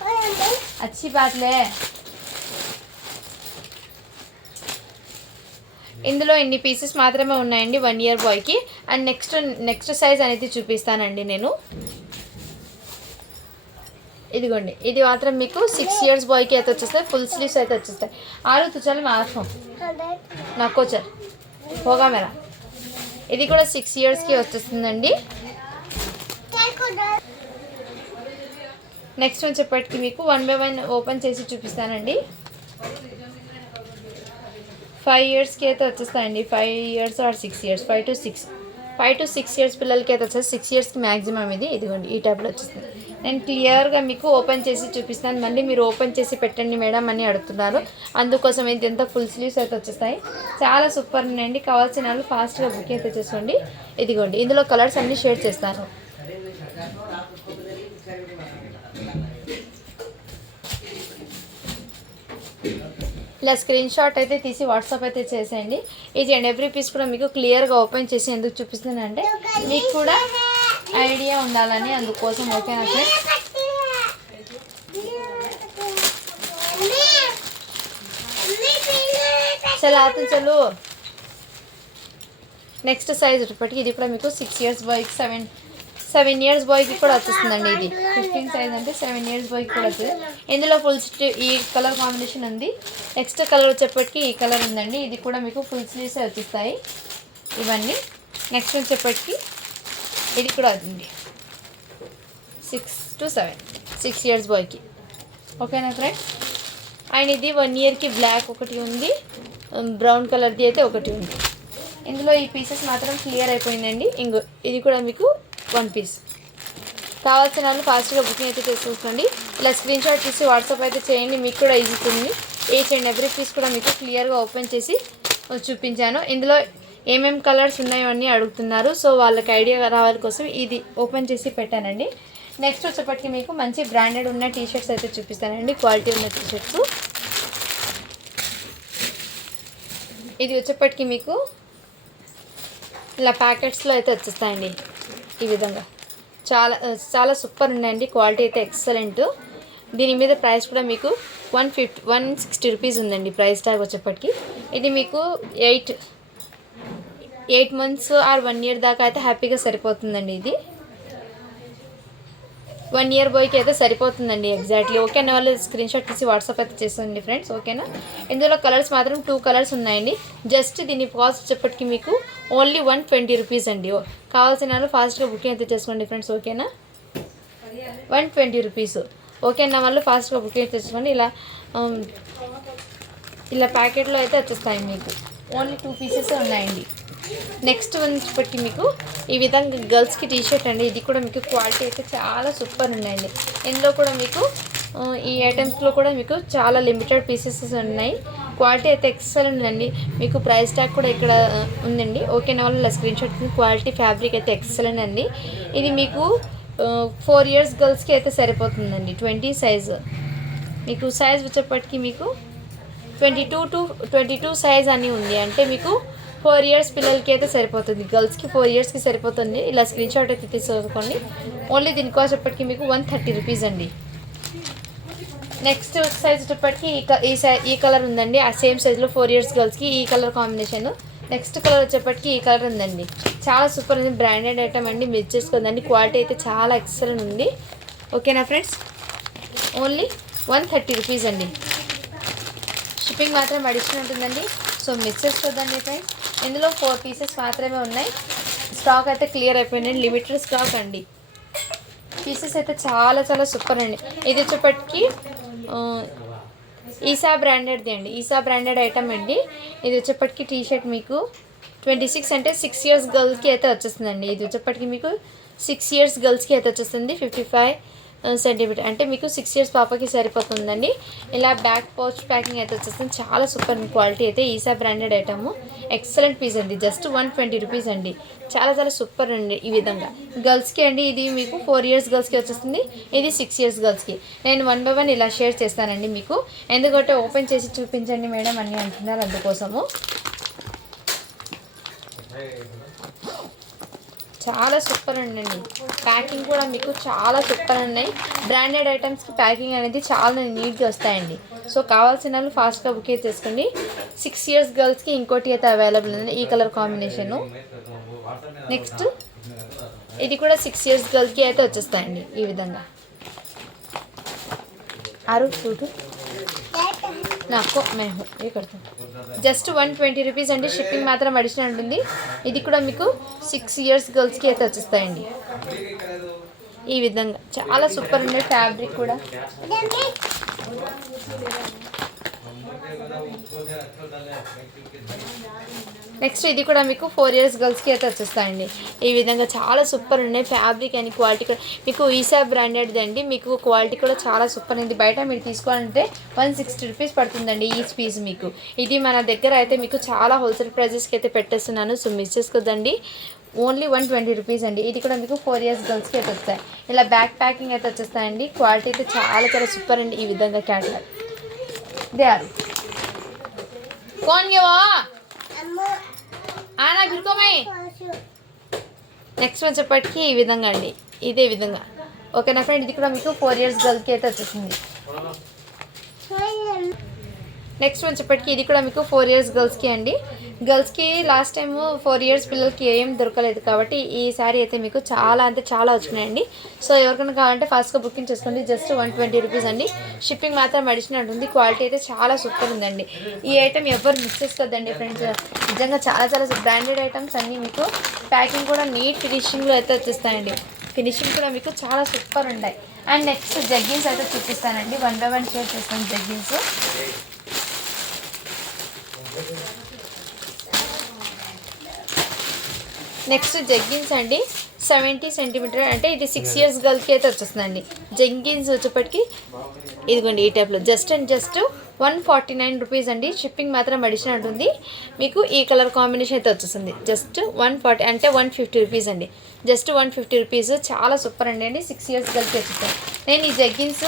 अच्छी बात ले. ఇందులో ఇన్ని పీసెస్ మాత్రమే ఉన్నాయండి 1 ఇయర్ బాయ్కి. అండ్ నెక్స్ట్ సైజ్ అనేది చూపిస్తానండి నేను. ఇదిగోండి, ఇది మాత్రం మీకు 6 ఇయర్స్ బాయ్కి అయితే వచ్చేస్తాయి. ఫుల్ స్లీవ్స్ అయితే వచ్చేస్తాయి. ఆరు తుచాలి మాత్రం నాకు చల్ హోగా మేరా. ఇది కూడా 6 ఇయర్స్కి వచ్చేస్తుందండి. నెక్స్ట్ వచ్చేప్పటికి మీకు 1 by 1 ఓపెన్ చేసి చూపిస్తానండి. 5 ఇయర్స్కి అయితే వచ్చేస్తాయండి. 5 years or 6 years, 5 to 6 years పిల్లలకి అయితే వచ్చేసి 6 ఇయర్స్కి మ్యాక్సిమం ఇది. ఇదిగోండి, ఈ టైప్లో వచ్చేస్తుంది. నేను క్లియర్గా మీకు ఓపెన్ చేసి చూపిస్తాను. మళ్ళీ మీరు ఓపెన్ చేసి పెట్టండి మేడం అని అడుగుతున్నారు, అందుకోసం ఇది ఎంత ఫుల్ స్లీవ్స్ అయితే వచ్చేస్తాయి. చాలా సూపర్ ఉన్నాయండి. కావాల్సిన వాళ్ళు ఫాస్ట్గా బుకింగ్ అయితే చేసుకోండి. ఇదిగోండి, ఇందులో కలర్స్ అన్నీ షేర్ చేస్తాను. ఇలా స్క్రీన్ షాట్ అయితే తీసి వాట్సాప్ అయితే చేసేయండి. ఈచ్ అండ్ ఎవ్రీ పీస్ కూడా మీకు క్లియర్గా ఓపెన్ చేసి ఎందుకు చూపిస్తుందంటే మీకు కూడా ఐడియా ఉండాలని, అందుకోసం. ఓకేనా ఫ్రెండ్స్, చలో నెక్స్ట్ సైజ్ ఇప్పటికి ఇది కూడా మీకు 6 ఇయర్స్ బాయ్కి 7 ఇయర్స్ బాయ్కి కూడా వచ్చేస్తుందండి. ఇది 15 సైజ్ అంటే 7 ఇయర్స్ బాయ్కి కూడా వస్తుంది. ఇందులో ఫుల్ ఈ కలర్ కాంబినేషన్ ఉంది. నెక్స్ట్ కలర్ వచ్చేప్పటికి ఈ కలర్ ఉందండి. ఇది కూడా మీకు ఫుల్ స్లీవ్స్ వచ్చేస్తాయి ఇవన్నీ. నెక్స్ట్ వచ్చేప్పటికి ఇది కూడా ఉంది 6 to 7 6 ఇయర్స్ బాయ్కి. ఓకేనా ఫ్రెండ్స్, అండ్ ఇది 1 ఇయర్కి బ్లాక్ ఒకటి ఉంది, బ్రౌన్ కలర్ది అయితే ఒకటి ఉంది. ఇందులో ఈ పీసెస్ మాత్రం క్లియర్ అయిపోయిందండి. ఇది కూడా మీకు 1 పీస్. కావాల్సిన వాళ్ళు ఫాస్ట్గా బుకింగ్ అయితే చేసుకోండి. ఇలా స్క్రీన్ షాట్ తీసి వాట్సాప్ అయితే చేయండి, మీకు కూడా ఈజీ అవుతుంది. ఈచ్ అండ్ ఎవ్రీ పీస్ కూడా మీకు క్లియర్గా ఓపెన్ చేసి చూపించాను. ఇందులో ఏమేమి కలర్స్ ఉన్నాయో అన్నీ అడుగుతున్నారు, సో వాళ్ళకి ఐడియా రావాలి కోసం ఇది ఓపెన్ చేసి పెట్టానండి. నెక్స్ట్ వచ్చేప్పటికి మీకు మంచి బ్రాండెడ్ ఉన్న టీషర్ట్స్ అయితే చూపిస్తానండి, క్వాలిటీ ఉన్న టీషర్ట్స్. ఇది వచ్చేప్పటికి మీకు ఇలా ప్యాకెట్స్లో అయితే వచ్చేస్తాయండి ఈ విధంగా. చాలా సూపర్ ఉన్నాయండి, క్వాలిటీ అయితే ఎక్సలెంట్. దీని మీద ప్రైస్ కూడా మీకు 160 రూపీస్ ఉందండి ప్రైస్ ట్యాగ్ వచ్చేప్పటికి. ఇది మీకు 8 మంత్స్ ఆర్ 1 ఇయర్ దాకా అయితే హ్యాపీగా సరిపోతుందండి. ఇది 1 ఇయర్ బాయ్కి అయితే సరిపోతుందండి ఎగ్జాక్ట్లీ. ఓకే అన్న వాళ్ళు స్క్రీన్ షాట్ తీసి వాట్సాప్ అయితే చేస్తుంది ఫ్రెండ్స్, ఓకేనా. ఇందులో కలర్స్ మాత్రం 2 కలర్స్ ఉన్నాయండి. జస్ట్ దీని కాస్ట్ వచ్చేప్పటికి మీకు ఓన్లీ 120 రూపీస్ అండి. కావాల్సిన వాళ్ళు ఫాస్ట్గా బుకింగ్ అయితే చేసుకోండి ఫ్రెండ్స్, ఓకేనా. 120 రూపీస్. ఓకే అన్న వాళ్ళు ఫాస్ట్గా బుకింగ్ అయితే చేసుకోండి. ఇలా ప్యాకెట్లో అయితే వచ్చేస్తాయి మీకు. ఓన్లీ 2 పీసెస్ ఉన్నాయండి. నెక్స్ట్ వచ్చేప్పటికి మీకు ఈ విధంగా గర్ల్స్కి టీషర్ట్ అండి. ఇది కూడా మీకు క్వాలిటీ అయితే చాలా సూపర్ ఉన్నాయండి. ఇందులో కూడా మీకు ఈ ఐటమ్స్లో కూడా మీకు చాలా లిమిటెడ్ పీసెస్ ఉన్నాయి. క్వాలిటీ అయితే ఎక్సలెంట్ అండి. మీకు ప్రైస్ ట్యాగ్ కూడా ఇక్కడ ఉందండి, ఓకేనా. వాళ్ళు స్క్రీన్ షాట్ క్వాలిటీ ఫ్యాబ్రిక్ అయితే ఎక్సలెంట్ అండి. ఇది మీకు 4 ఇయర్స్ గర్ల్స్కి అయితే సరిపోతుందండి. 20 సైజు మీకు సైజ్ వచ్చేప్పటికి మీకు 22 సైజ్ అని ఉంది. అంటే మీకు 4 ఇయర్స్ పిల్లలకి అయితే సరిపోతుంది, గర్ల్స్కి 4 ఇయర్స్కి సరిపోతుంది. ఇలా స్క్రీన్ షాట్ అయితే తీసుకోండి. ఓన్లీ దీని కాస్ట్ వచ్చేప్పటికి మీకు 130 రూపీస్ అండి. నెక్స్ట్ సైజ్ వచ్చేప్పటికి ఈ కలర్ ఉందండి. ఆ సేమ్ సైజ్లో 4 ఇయర్స్ గర్ల్స్కి ఈ కలర్ కాంబినేషన్. నెక్స్ట్ కలర్ వచ్చేప్పటికి ఈ కలర్ ఉందండి. చాలా సూపర్ ఉంది, బ్రాండెడ్ ఐటమ్ అండి. మీరు చేసుకోదండి, క్వాలిటీ అయితే చాలా ఎక్సలెంట్ ఉంది, ఓకేనా ఫ్రెండ్స్. ఓన్లీ 130 రూపీస్ అండి. షిప్పింగ్ మాత్రం అడిషనల్ ఉంటుందండి, సో మిస్ చేసుకోదండి ఫ్రెండ్స్. ఇందులో 4 పీసెస్ మాత్రమే ఉన్నాయి. స్టాక్ అయితే క్లియర్ అయిపోయిందండి, లిమిటెడ్ స్టాక్ అండి. పీసెస్ అయితే చాలా చాలా సూపర్ అండి. ఇది వచ్చేప్పటికి ఈసా బ్రాండెడ్ది అండి. ఈసా బ్రాండెడ్ ఐటమ్ అండి. ఇది వచ్చేప్పటికి టీషర్ట్ మీకు 26 అంటే 6 ఇయర్స్ గర్ల్స్కి అయితే వచ్చేస్తుందండి. ఇది వచ్చేప్పటికి మీకు 6 ఇయర్స్ గర్ల్స్కి అయితే వచ్చేస్తుంది. 55 సెంటీమీటర్ అంటే మీకు 6 ఇయర్స్ పాపకి సరిపోతుందండి. ఇలా బ్యాక్ పౌచ్ ప్యాకింగ్ అయితే వచ్చేస్తుంది. చాలా సూపర్ క్వాలిటీ అయితే ఈసా బ్రాండెడ్ ఐటమ్. ఎక్సలెంట్ పీస్ అండి. జస్ట్ 120 రూపీస్ అండి. చాలా చాలా సూపర్ అండి. ఈ విధంగా గర్ల్స్కి అండి. ఇది మీకు 4 ఇయర్స్ గర్ల్స్కి వచ్చేస్తుంది. ఇది 6 ఇయర్స్ గర్ల్స్కి. నేను 1 by 1 ఇలా షేర్ చేస్తానండి మీకు. ఎందుకంటే ఓపెన్ చేసి చూపించండి మేడం అన్నీ అంటున్నారు, అందుకోసము. చాలా సూపర్ అండి. ప్యాకింగ్ కూడా మీకు చాలా సూపర్ ఉన్నాయి. బ్రాండెడ్ ఐటమ్స్కి ప్యాకింగ్ అనేది చాలా నీట్గా వస్తాయండి. సో కావాల్సిన వాళ్ళు ఫాస్ట్గా బుక్ చేసుకోండి. 6 ఇయర్స్ గర్ల్స్కి ఇంకోటి అయితే అవైలబుల్ ఉంది, ఈ కలర్ కాంబినేషను. నెక్స్ట్ ఇది కూడా 6 ఇయర్స్ గర్ల్స్కి అయితే వచ్చేస్తాయండి ఈ విధంగా. చూడు నాకు మేము జస్ట్ 120 రూపీస్ అండి. షిప్పింగ్ మాత్రం అడిషనల్ ఉంటుంది. ఇది కూడా మీకు 6 ఇయర్స్ గర్ల్స్కి అయితే వచ్చేస్తాయండి ఈ విధంగా. చాలా సూపర్ ఉండే ఫ్యాబ్రిక్ కూడా. నెక్స్ట్ ఇది కూడా మీకు 4 ఇయర్స్ గర్ల్స్కి అయితే వచ్చేస్తాయండి ఈ విధంగా. చాలా సూపర్ ఉన్నాయి ఫ్యాబ్రిక్ అని క్వాలిటీ కూడా మీకు ఈసా బ్రాండెడ్ది అండి. మీకు క్వాలిటీ కూడా చాలా సూపర్ ఉంది. బయట మీరు తీసుకోవాలంటే 160 రూపీస్ పడుతుందండి ఈచ్ పీస్ మీకు. ఇది మన దగ్గర అయితే మీకు చాలా హోల్సేల్ ప్రైజెస్కి అయితే పెట్టేస్తున్నాను, సో మిస్ చేసుకోదండి. ఓన్లీ 120 రూపీస్ అండి. ఇది కూడా మీకు 4 ఇయర్స్ గర్ల్స్కి అయితే వస్తాయి. ఇలా బ్యాక్ ప్యాకింగ్ అయితే వచ్చేస్తాయండి. క్వాలిటీ అయితే చాలా చాలా సూపర్ అండి. ఈ విధంగా క్యాటలాగ్ దే ఆర్ ఆనా బిరుకోమై. నెక్స్ట్ వచ్చేప్పటికి ఈ విధంగా అండి, ఇదే విధంగా, ఓకేనా ఫ్రెండ్. ఇది కూడా మీకు 4 ఇయర్స్ గర్ల్కి అయితే వచ్చేసింది. నెక్స్ట్ వచ్చేప్పటికి ఇది కూడా మీకు 4 ఇయర్స్ గర్ల్స్కి అండి. గర్ల్స్కి లాస్ట్ టైము 4 ఇయర్స్ పిల్లలకి ఏం దొరకలేదు కాబట్టి ఈ శారీ అయితే మీకు చాలా అంటే చాలా వచ్చినాయండి. సో ఎవరికైనా కావాలంటే ఫాస్ట్గా బుకింగ్ చేసుకోండి. జస్ట్ 120 రూపీస్ అండి. షిప్పింగ్ మాత్రం అడిషనల్ ఉంటుంది. క్వాలిటీ అయితే చాలా సూపర్ ఉందండి. ఈ ఐటమ్ ఎవరు మిస్ చేసుకోవద్దండి ఫ్రెండ్స్. నిజంగా చాలా చాలా బ్రాండెడ్ ఐటమ్స్ అన్నీ మీకు. ప్యాకింగ్ కూడా నీట్ ఫినిషింగ్లో అయితే వచ్చేస్తాయండి. ఫినిషింగ్ కూడా మీకు చాలా సూపర్ ఉంటాయి. అండ్ నెక్స్ట్ జగ్గిన్స్ అయితే చూపిస్తానండి. 1 by 1 షేర్ చేస్తాను జగ్గిన్స్. నెక్స్ట్ జగ్గిన్స్ అండి. 70 సెంటీమీటర్ అంటే ఇది 6 ఇయర్స్ గర్ల్కి అయితే వచ్చేస్తుందండి. జగ్గిన్స్ వచ్చేప్పటికి ఇదిగోండి ఈ టైప్లో. జస్ట్ 149 రూపీస్ అండి. షిప్పింగ్ మాత్రం అడిషనల్ ఉంటుంది. మీకు ఈ కలర్ కాంబినేషన్ అయితే వచ్చేస్తుంది. జస్ట్ 140 అంటే 150 రూపీస్ అండి. Just 150 rupees. చాలా సూపర్ అండి. 6 ఇయర్స్ గర్ల్కి వచ్చేస్తాయి. నేను ఈ జగ్గిన్స్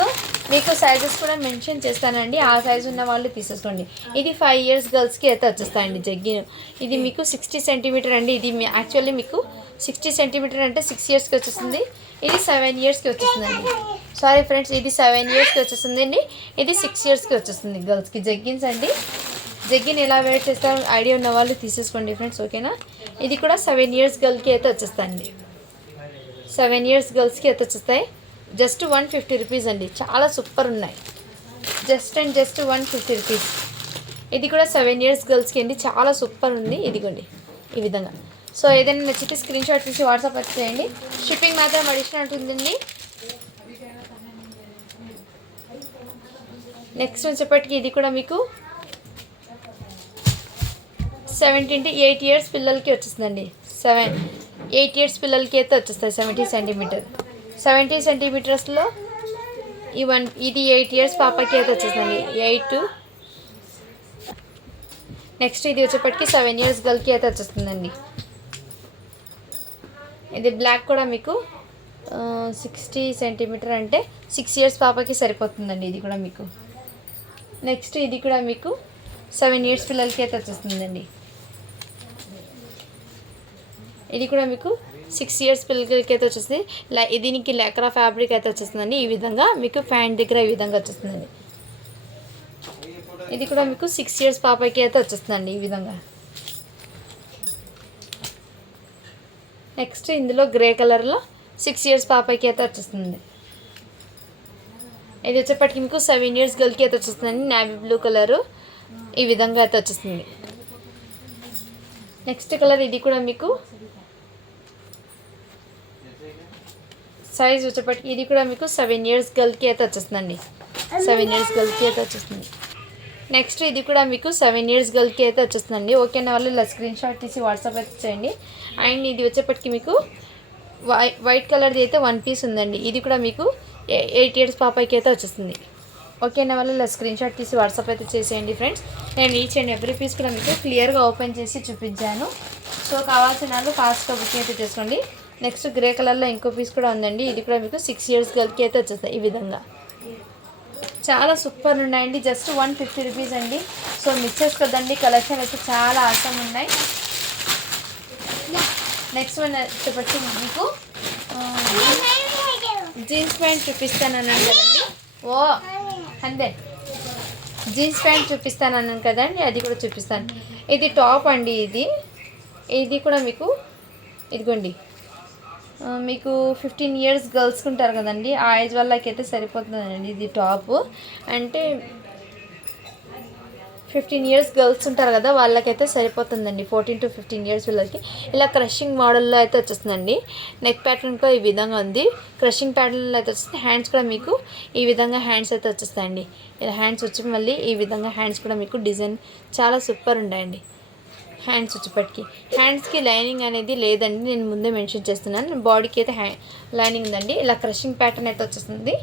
మీకు సైజెస్ కూడా మెన్షన్ చేస్తానండి. ఆ సైజు ఉన్న వాళ్ళు తీసేసుకోండి. ఇది 5 ఇయర్స్ గర్ల్స్కి అయితే వచ్చేస్తాయండి జగ్గిన్. ఇది మీకు 60 సెంటీమీటర్ అండి. ఇది యాక్చువల్లీ మీకు 60 సెంటీమీటర్ అంటే 6 ఇయర్స్కి వచ్చేస్తుంది. ఇది 7 ఇయర్స్కి వచ్చేస్తుందండి. సారీ ఫ్రెండ్స్, ఇది 7 ఇయర్స్కి వచ్చేస్తుంది అండి. ఇది 6 ఇయర్స్కి వచ్చేస్తుంది గర్ల్స్కి. జగ్గిన్స్ అండి. జగ్గిన్ ఎలా వేర్ చేస్తారో ఐడియా ఉన్న వాళ్ళు తీసేసుకోండి ఫ్రెండ్స్, ఓకేనా. ఇది కూడా 7 ఇయర్స్ గర్ల్కి అయితే వచ్చేస్తాయండి. 7 ఇయర్స్ గర్ల్స్కి అయితే వచ్చేస్తాయి. జస్ట్ 150 రూపీస్ అండి. చాలా సూపర్ ఉన్నాయి. Just 150 rupees. ఇది కూడా 7 ఇయర్స్ గర్ల్స్కి అండి. చాలా సూపర్ ఉంది. ఇదిగోండి ఈ విధంగా. సో ఏదైనా నచ్చితే స్క్రీన్ షాట్ తీసి వాట్సాప్ చేయండి. షిప్పింగ్ మాత్రం అడిషనల్ ఉంటుందండి. నెక్స్ట్ వచ్చేప్పటికి ఇది కూడా మీకు 17 to 8 ఇయర్స్ పిల్లలకి వచ్చేస్తుందండి. 8 ఇయర్స్ పిల్లలకి అయితే వచ్చేస్తాయి. 70 సెంటీమీటర్. 70 సెంటీమీటర్స్లో ఇది 8 ఇయర్స్ పాపకి అయితే వచ్చేస్తుంది. 8. నెక్స్ట్ ఇది వచ్చేప్పటికి 7 ఇయర్స్ గర్ల్కి అయితే వచ్చేస్తుందండి. ఇది బ్లాక్ కూడా మీకు 60 సెంటీమీటర్ అంటే 6 ఇయర్స్ పాపకి సరిపోతుందండి. ఇది కూడా మీకు. నెక్స్ట్ ఇది కూడా మీకు 7 ఇయర్స్ పిల్లలకి అయితే వచ్చేస్తుందండి. ఇది కూడా మీకు 6 ఇయర్స్ పిల్లలకి అయితే వచ్చేస్తుంది. దీనికి లెక్రా ఫ్యాబ్రిక్ అయితే వచ్చేస్తుందండి. ఈ విధంగా మీకు ప్యాంట్ దగ్గర ఈ విధంగా వచ్చేస్తుందండి. ఇది కూడా మీకు 6 ఇయర్స్ పాపకి అయితే వచ్చేస్తుందండి ఈ విధంగా. నెక్స్ట్ ఇందులో గ్రే కలర్లో 6 ఇయర్స్ పాపకి అయితే వచ్చేస్తుంది. ఇది వచ్చేప్పటికి మీకు 7 ఇయర్స్ గర్ల్కి అయితే వచ్చేస్తుందండి. నేవీ బ్లూ కలరు ఈ విధంగా అయితే వచ్చేస్తుంది. నెక్స్ట్ కలర్ ఇది కూడా మీకు సైజ్ వచ్చేప్పటికి ఇది కూడా మీకు 7 ఇయర్స్ గర్ల్కి అయితే వచ్చేస్తుందండి. 7 ఇయర్స్ గర్ల్కి అయితే వచ్చేస్తుంది. నెక్స్ట్ ఇది కూడా మీకు 7 ఇయర్స్ గర్ల్కి అయితే వచ్చేస్తుందండి. ఓకేనా వాళ్ళు ఇలా స్క్రీన్ షాట్ తీసి వాట్సాప్ అయితే చేయండి. అండ్ ఇది వచ్చేప్పటికి మీకు వైట్ కలర్ది అయితే 1 పీస్ ఉందండి. ఇది కూడా మీకు 8 ఇయర్స్ పాపకి అయితే వచ్చేస్తుంది. ఓకేనా వాళ్ళు ఇలా స్క్రీన్ షాట్ తీసి వాట్సాప్ అయితే చేసేయండి ఫ్రెండ్స్. నేను ఈచ్ అండ్ ఎవ్రీ పీస్ కూడా మీకు క్లియర్గా ఓపెన్ చేసి చూపించాను. సో కావాల్సిన వాళ్ళు ఫాస్ట్గా బుక్ అయితే చేసుకోండి. నెక్స్ట్ గ్రే కలర్లో ఇంకో పీస్ కూడా ఉందండి. ఇది కూడా మీకు 6 ఇయర్స్ గర్ల్కి అయితే వచ్చేస్తాయి. ఈ విధంగా చాలా సూపర్ ఉన్నాయండి. జస్ట్ 150 రూపీస్ అండి. సో మిస్ చేసుకోద్దండి. కలెక్షన్ అయితే చాలా ఆసమ్ ఉన్నాయి. నెక్స్ట్ వన్ వచ్చేప్పటికి మీకు జీన్స్ ప్యాంట్ చూపిస్తాను అన్నాను కదండి. ఓ అంతే జీన్స్ ప్యాంట్ చూపిస్తాను అన్నాను కదండి. అది కూడా చూపిస్తాను. ఇది టాప్ అండి. ఇది కూడా మీకు ఇదిగోండి మీకు 15 ఇయర్స్ గర్ల్స్కి ఉంటారు కదండి. ఆ ఏజ్ వాళ్ళకి అయితే సరిపోతుందండి. ఇది టాప్ అంటే 15 ఇయర్స్ గర్ల్స్ ఉంటారు కదా వాళ్ళకైతే సరిపోతుందండి. 14 to 15 ఇయర్స్ పిల్లలకి ఇలా క్రషింగ్ మోడల్లో అయితే వచ్చేస్తుందండి. నెక్ ప్యాటర్న్ కూడా ఈ విధంగా ఉంది. క్రషింగ్ ప్యాటర్న్లో అయితే వస్తుంది. హ్యాండ్స్ కూడా మీకు ఈ విధంగా హ్యాండ్స్ అయితే వచ్చేస్తాయండి. ఇలా హ్యాండ్స్ వచ్చి మళ్ళీ ఈ విధంగా హ్యాండ్స్ కూడా మీకు డిజైన్ చాలా సూపర్ ఉంటాయండి. హ్యాండ్స్ వచ్చేప్పటికి హ్యాండ్స్కి లైనింగ్ అనేది లేదండి. నేను ముందే మెన్షన్ చేస్తున్నాను. బాడీకి అయితే లైనింగ్ ఉందండి. ఇలా క్రషింగ్ ప్యాటర్న్ అయితే వచ్చేస్తుంది.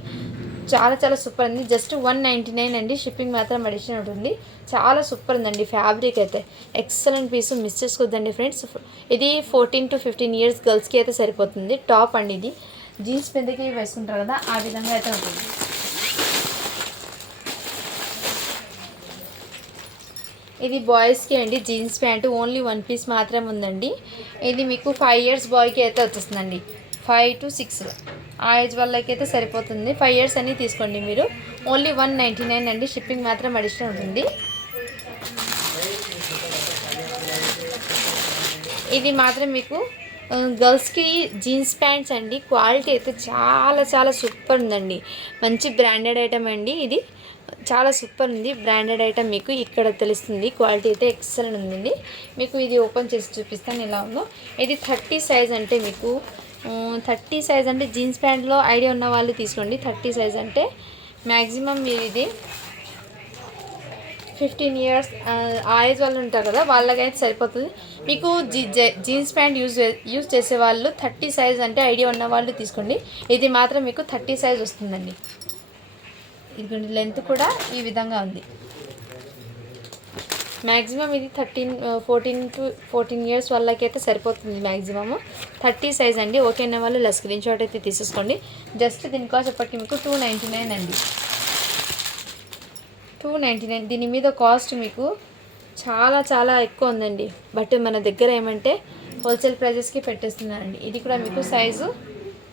చాలా చాలా సూపర్ ఉంది. జస్ట్ 199 అండి. షిప్పింగ్ మాత్రం అడిషనల్ ఉంటుంది. చాలా సూపర్ ఉందండి. ఫ్యాబ్రిక్ అయితే ఎక్సలెంట్ పీస్. మిస్ చేసుకోవద్దండి ఫ్రెండ్స్. ఇది 14 to 15 ఇయర్స్ గర్ల్స్కి అయితే సరిపోతుంది. టాప్ అండి. ఇది జీన్స్ పెద్దకి వేసుకుంటారు కదా ఆ విధంగా అయితే ఉంటుంది. ఇది బాయ్స్కి అండి. జీన్స్ ప్యాంటు ఓన్లీ 1 పీస్ మాత్రం ఉందండి. ఇది మీకు 5 ఇయర్స్ బాయ్కి అయితే వచ్చేస్తుందండి. 5 to 6 ఆ ఏజ్ వాళ్ళకి అయితే సరిపోతుంది. 5 ఇయర్స్ అని తీసుకోండి మీరు. ఓన్లీ 199 అండి. షిప్పింగ్ మాత్రం అడిషనల్ ఉంటుంది. ఇది మాత్రం మీకు గర్ల్స్కి జీన్స్ ప్యాంట్స్ అండి. క్వాలిటీ అయితే చాలా చాలా సూపర్ ఉందండి. మంచి బ్రాండెడ్ ఐటమ్ అండి. ఇది చాలా సూపర్ ఉంది. బ్రాండెడ్ ఐటమ్ మీకు ఇక్కడ తెలుస్తుంది. క్వాలిటీ అయితే ఎక్సలెంట్ ఉందండి. మీకు ఇది ఓపెన్ చేసి చూపిస్తాను ఎలా ఉందో. ఇది 30 సైజ్ అంటే మీకు 30 సైజ్ అంటే జీన్స్ ప్యాంట్లో ఐడియా ఉన్న వాళ్ళు తీసుకోండి. 30 సైజ్ అంటే మ్యాక్సిమం మీరు ఇది 15 ఇయర్స్ ఆ ఏజ్ వాళ్ళు ఉంటారు కదా వాళ్ళకైతే సరిపోతుంది. మీకు జీన్స్ ప్యాంట్ యూజ్ చేసే వాళ్ళు 30 సైజ్ అంటే ఐడియా ఉన్న వాళ్ళు తీసుకోండి. ఇది మాత్రం మీకు 30 సైజ్ వస్తుందండి. ఇది లెంత్ కూడా ఈ విధంగా ఉంది. మ్యాక్సిమం ఇది 14 to 14 ఇయర్స్ వాళ్ళకైతే సరిపోతుంది. మ్యాక్సిమము 30 సైజ్ అండి. ఓకేనా వాళ్ళు ఇలా స్క్రీన్ షాట్ అయితే తీసేసుకోండి. జస్ట్ దీనికోసం ఇప్పటికి మీకు 299 అండి. 299. దీని మీద కాస్ట్ మీకు చాలా చాలా ఎక్కువ ఉందండి. బట్ మన దగ్గర ఏమంటే హోల్సేల్ ప్రైజెస్కి పెట్టేస్తున్నారండి. ఇది కూడా మీకు సైజు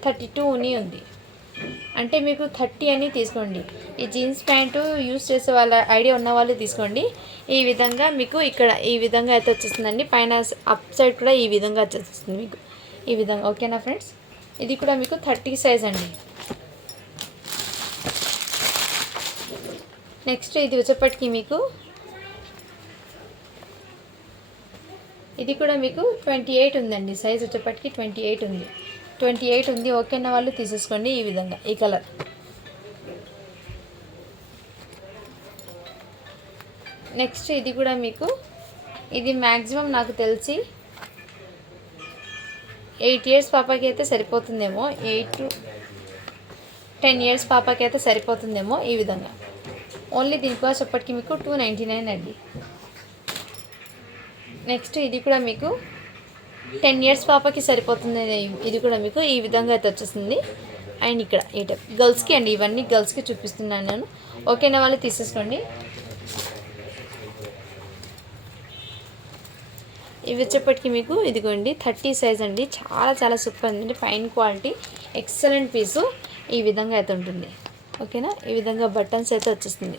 32 ఉంది. అంటే మీకు 30 అని తీసుకోండి. ఈ జీన్స్ ప్యాంటు యూస్ చేసే వాళ్ళ ఐడియా ఉన్న వాళ్ళు తీసుకోండి. ఈ విధంగా మీకు ఇక్కడ ఈ విధంగా అయితే వచ్చేస్తుందండి. పైన అప్ సైడ్ కూడా ఈ విధంగా వచ్చేస్తుంది మీకు ఈ విధంగా. ఓకేనా ఫ్రెండ్స్. ఇది కూడా మీకు 30 సైజ్ అండి. నెక్స్ట్ ఇది వచ్చేప్పటికి మీకు ఇది కూడా మీకు 28 ఉందండి. సైజ్ వచ్చేప్పటికి 28 ఉంది. 28 ఉంది. ఓకే అన్న వాళ్ళు తీసేసుకోండి. ఈ విధంగా ఈ కలర్. నెక్స్ట్ ఇది కూడా మీకు ఇది మ్యాక్సిమం నాకు తెలిసి 8 ఇయర్స్ పాపకి అయితే సరిపోతుందేమో. 8 to 10 ఇయర్స్ పాపకి అయితే సరిపోతుందేమో. ఈ విధంగా ఓన్లీ దీని కాస్ట్ వచ్చేప్పటికి మీకు 299 అండి. నెక్స్ట్ ఇది కూడా మీకు 10 ఇయర్స్ పాపకి సరిపోతుంది. ఇది కూడా మీకు ఈ విధంగా అయితే వచ్చేస్తుంది. అండ్ ఇక్కడ ఈ టైప్ గర్ల్స్కి అండి. ఇవన్నీ గర్ల్స్కి చూపిస్తున్నాను నేను. ఓకేనా వాళ్ళు తీసేసుకోండి. ఇవి వచ్చేప్పటికి మీకు ఇదిగోండి 30 సైజ్ అండి. చాలా చాలా సూపర్ ఉందండి. ఫైన్ క్వాలిటీ, ఎక్సలెంట్ పీసు. ఈ విధంగా అయితే ఉంటుంది. ఓకేనా, ఈ విధంగా బటన్స్ అయితే వచ్చేస్తుంది.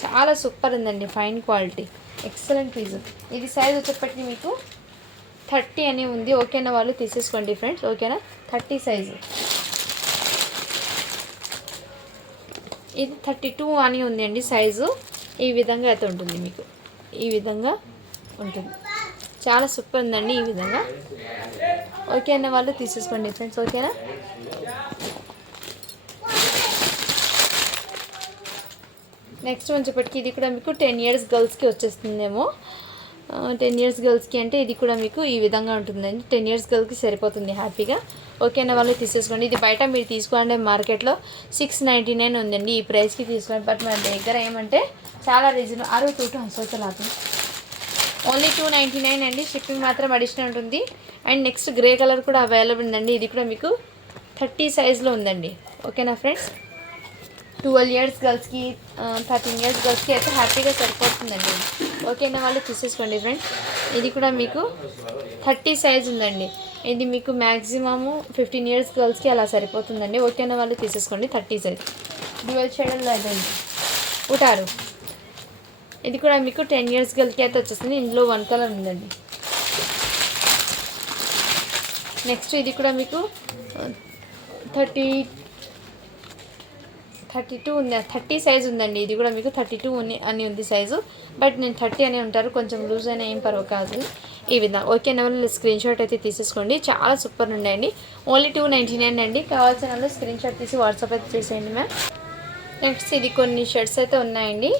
చాలా సూపర్ ఉందండి. Fine quality, excellent piece. ఇది సైజ్ వచ్చేప్పటికి మీకు 30 అని ఉంది. ఓకేనా వాళ్ళు తీసేసుకోండి ఫ్రెండ్స్. ఓకేనా, 30 సైజు. ఇది 32 అని ఉంది అండి సైజు. ఈ విధంగా అయితే ఉంటుంది మీకు. ఈ విధంగా ఉంటుంది. చాలా సూపర్ ఉందండి. ఈ విధంగా ఓకే అన్న వాళ్ళు తీసేసుకోండి ఫ్రెండ్స్. ఓకేనా, నెక్స్ట్ వచ్చేప్పటికి ఇది కూడా మీకు 10 ఇయర్స్ గర్ల్స్కి వచ్చేస్తుందేమో. 10 ఇయర్స్ గర్ల్స్కి అంటే ఇది కూడా మీకు ఈ విధంగా ఉంటుందండి. 10 ఇయర్స్ గర్ల్స్కి సరిపోతుంది హ్యాపీగా. ఓకేనా వాళ్ళు తీసేసుకోండి. ఇది బయట మీరు తీసుకోండి మార్కెట్లో 699 ఉందండి. ఈ ప్రైస్కి తీసుకోండి. బట్ మన దగ్గర ఏమంటే చాలా రీజనబుల్. 62 హంసోతలాదు ఓన్లీ 299 అండి. షిప్పింగ్ మాత్రం అడిషనల్ ఉంటుంది. అండ్ నెక్స్ట్ గ్రే కలర్ కూడా అవైలబుల్ ఉందండి. ఇది కూడా మీకు 30 సైజ్లో ఉందండి. ఓకేనా ఫ్రెండ్స్, 12 ఇయర్స్ గర్ల్స్కి 13 ఇయర్స్ గర్ల్స్కి అయితే హ్యాపీగా సరిపోతుందండి. ఓకేనా వాళ్ళు తీసేసుకోండి ఫ్రెండ్స్. ఇది కూడా మీకు 30 సైజ్ ఉందండి. ఇది మీకు మ్యాక్సిమము 15 ఇయర్స్ గర్ల్స్కి అలా సరిపోతుందండి. ఓకేనా వాళ్ళు తీసేసుకోండి. 30 సైజ్ డ్యూయల్ షేడర్లో అదండి ఉంటారు. ఇది కూడా మీకు 10 ఇయర్స్ గర్ల్కి అయితే వచ్చేస్తుంది. ఇందులో 1 కలర్ ఉందండి. నెక్స్ట్ ఇది కూడా మీకు 32 ఉంది. 30 సైజ్ ఉందండి. ఇది కూడా మీకు 32 అని ఉంది సైజు. బట్ నేను 30 అనే ఉంటారు. కొంచెం లూజ్ అయినా ఏం పర్వ కాదు. ఈ విధంగా ఓకేనా వాళ్ళు స్క్రీన్ షాట్ అయితే తీసేసుకోండి. చాలా సూపర్ ఉన్నాయండి. ఓన్లీ 299 అండి. కావాల్సిన వాళ్ళు స్క్రీన్ షాట్ తీసి వాట్సాప్ అయితే చేసేయండి మ్యామ్. నెక్స్ట్ ఇది కొన్ని షర్ట్స్ అయితే ఉన్నాయండి.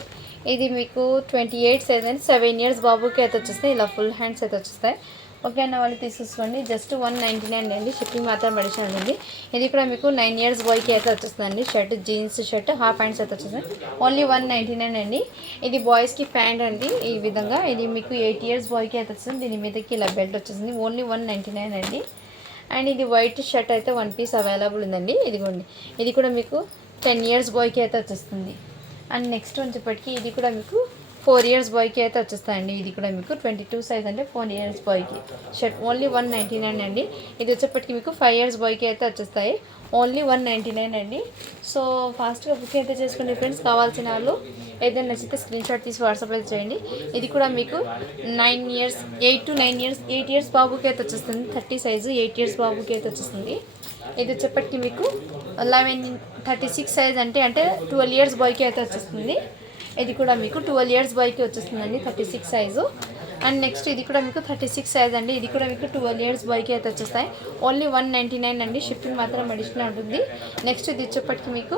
ఇది మీకు 28 సైజ్ అండి. 7 ఇయర్స్ బాబుకి అయితే వచ్చేస్తాయి. ఇలా ఫుల్ హ్యాండ్స్ అయితే వచ్చేస్తాయి. ఓకే అన్న వాళ్ళు తీసేసుకోండి. జస్ట్ 199 అండి. షిప్పింగ్ మాత్రం అడిషనల్ ఉంది. ఇది కూడా మీకు 9 ఇయర్స్ బాయ్కి అయితే వచ్చేస్తుందండి. Shirt jeans shirt half hands అయితే వచ్చేస్తాయి. ఓన్లీ 199 అండి. ఇది బాయ్స్కి ప్యాంట్ అండి. ఈ విధంగా ఇది మీకు 8 ఇయర్స్ బాయ్కి అయితే వస్తుంది. దీని మీదకి ఇలా బెల్ట్ వచ్చేసింది. ఓన్లీ 199 అండి. అండ్ ఇది వైట్ షర్ట్ అయితే 1 పీస్ అవైలబుల్ ఉందండి. ఇదిగోండి, ఇది కూడా మీకు 10 ఇయర్స్ బాయ్కి అయితే వచ్చేస్తుంది. అండ్ నెక్స్ట్ వచ్చేప్పటికి ఇది కూడా మీకు 4 ఇయర్స్ బాయ్కి అయితే వచ్చేస్తాయండి. ఇది కూడా మీకు 22 సైజ్ అంటే 4 ఇయర్స్ బాయ్కి షర్ట్ ఓన్లీ 199 అండి. ఇది వచ్చేప్పటికి మీకు 5 ఇయర్స్ బాయ్కి అయితే వచ్చేస్తాయి. ఓన్లీ 199 అండి. సో ఫాస్ట్గా బుక్ అయితే చేసుకోండి ఫ్రెండ్స్. కావాల్సిన వాళ్ళు ఏదైనా నచ్చితే స్క్రీన్ షాట్ తీసి వాట్సాప్లో చేయండి. ఇది కూడా మీకు 9 ఇయర్స్ 8 to 9 ఇయర్స్ 8 ఇయర్స్ బాబుకి అయితే వచ్చేస్తుంది. 30 సైజు 8 ఇయర్స్ బాబుకి అయితే వచ్చేస్తుంది. ఇది వచ్చేప్పటికి మీకు 36 సైజ్ అంటే 12 ఇయర్స్ బాయ్కి అయితే వచ్చేస్తుంది. ఇది కూడా మీకు 12 ఇయర్స్ బాయ్కి వచ్చేస్తుందండి. 36 సైజు. అండ్ నెక్స్ట్ ఇది కూడా మీకు 36 సైజ్ అండి. ఇది కూడా మీకు 12 ఇయర్స్ బాయ్కి అయితే వచ్చేస్తాయి. ఓన్లీ 199 అండి. షిప్పింగ్ మాత్రం అడిషనల్ ఉంటుంది. నెక్స్ట్ ఇది వచ్చేప్పటికి మీకు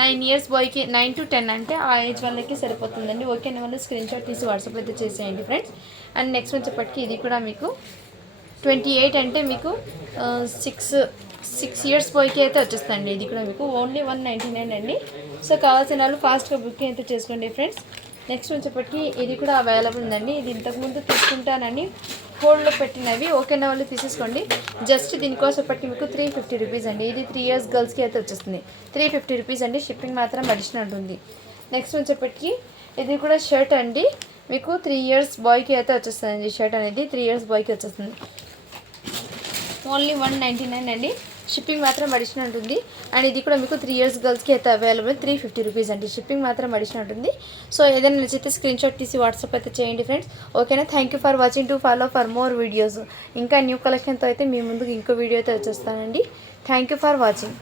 9 ఇయర్స్ బాయ్కి 9 to 10 అంటే ఆ ఏజ్ వాళ్ళకి సరిపోతుందండి. ఓకే అని వాళ్ళు స్క్రీన్ షాట్ తీసి వాట్సాప్ అయితే చేసేయండి ఫ్రెండ్స్. అండ్ నెక్స్ట్ వచ్చేప్పటికి ఇది కూడా మీకు 28 అంటే మీకు 6 ఇయర్స్ బాయ్కి అయితే వచ్చేస్తుంది. ఇది కూడా మీకు ఓన్లీ 199 అండి. సో కావాల్సిన వాళ్ళు ఫాస్ట్గా బుకింగ్ అయితే చేసుకోండి ఫ్రెండ్స్. నెక్స్ట్ వచ్చేప్పటికి ఇది కూడా అవైలబుల్ ఉందండి. ఇది ఇంతకుముందు తీసుకుంటానని హోల్డ్లో పెట్టినవి. ఓకేనా వాళ్ళు తీసేసుకోండి. జస్ట్ దీనికోసం పట్టి మీకు 350 రూపీస్ అండి. ఇది 3 ఇయర్స్ గర్ల్స్కి అయితే వచ్చేస్తుంది. 350 రూపీస్ అండి. షిప్పింగ్ మాత్రం అడిషనల్ ఉంటుంది. నెక్స్ట్ వచ్చేప్పటికి ఇది కూడా షర్ట్ అండి. మీకు 3 ఇయర్స్ బాయ్కి అయితే వచ్చేస్తుంది. షర్ట్ అనేది 3 ఇయర్స్ బాయ్కి వచ్చేస్తుంది. ఓన్లీ 199 అండి. షిప్పింగ్ మాత్రం అడిషనల్ ఉంటుంది. అండ్ ఇది కూడా మీకు 3 ఇయర్స్ గర్ల్స్కి అయితే అవైలబుల్ 350 రూపీస్ అండి. షిప్పింగ్ మాత్రం అడిషనల్ ఉంటుంది. సో ఏదైనా నచ్చితే స్క్రీన్ షాట్ తీసి వాట్సాప్ అయితే చేయండి ఫ్రెండ్స్. ఓకేనా, thank you for watching. To follow for more videos. ఇంకా న్యూ కలెక్షన్తో అయితే మీ ముందుకు ఇంకో వీడియో అయితే వచ్చేస్తానండి. Thank you for watching.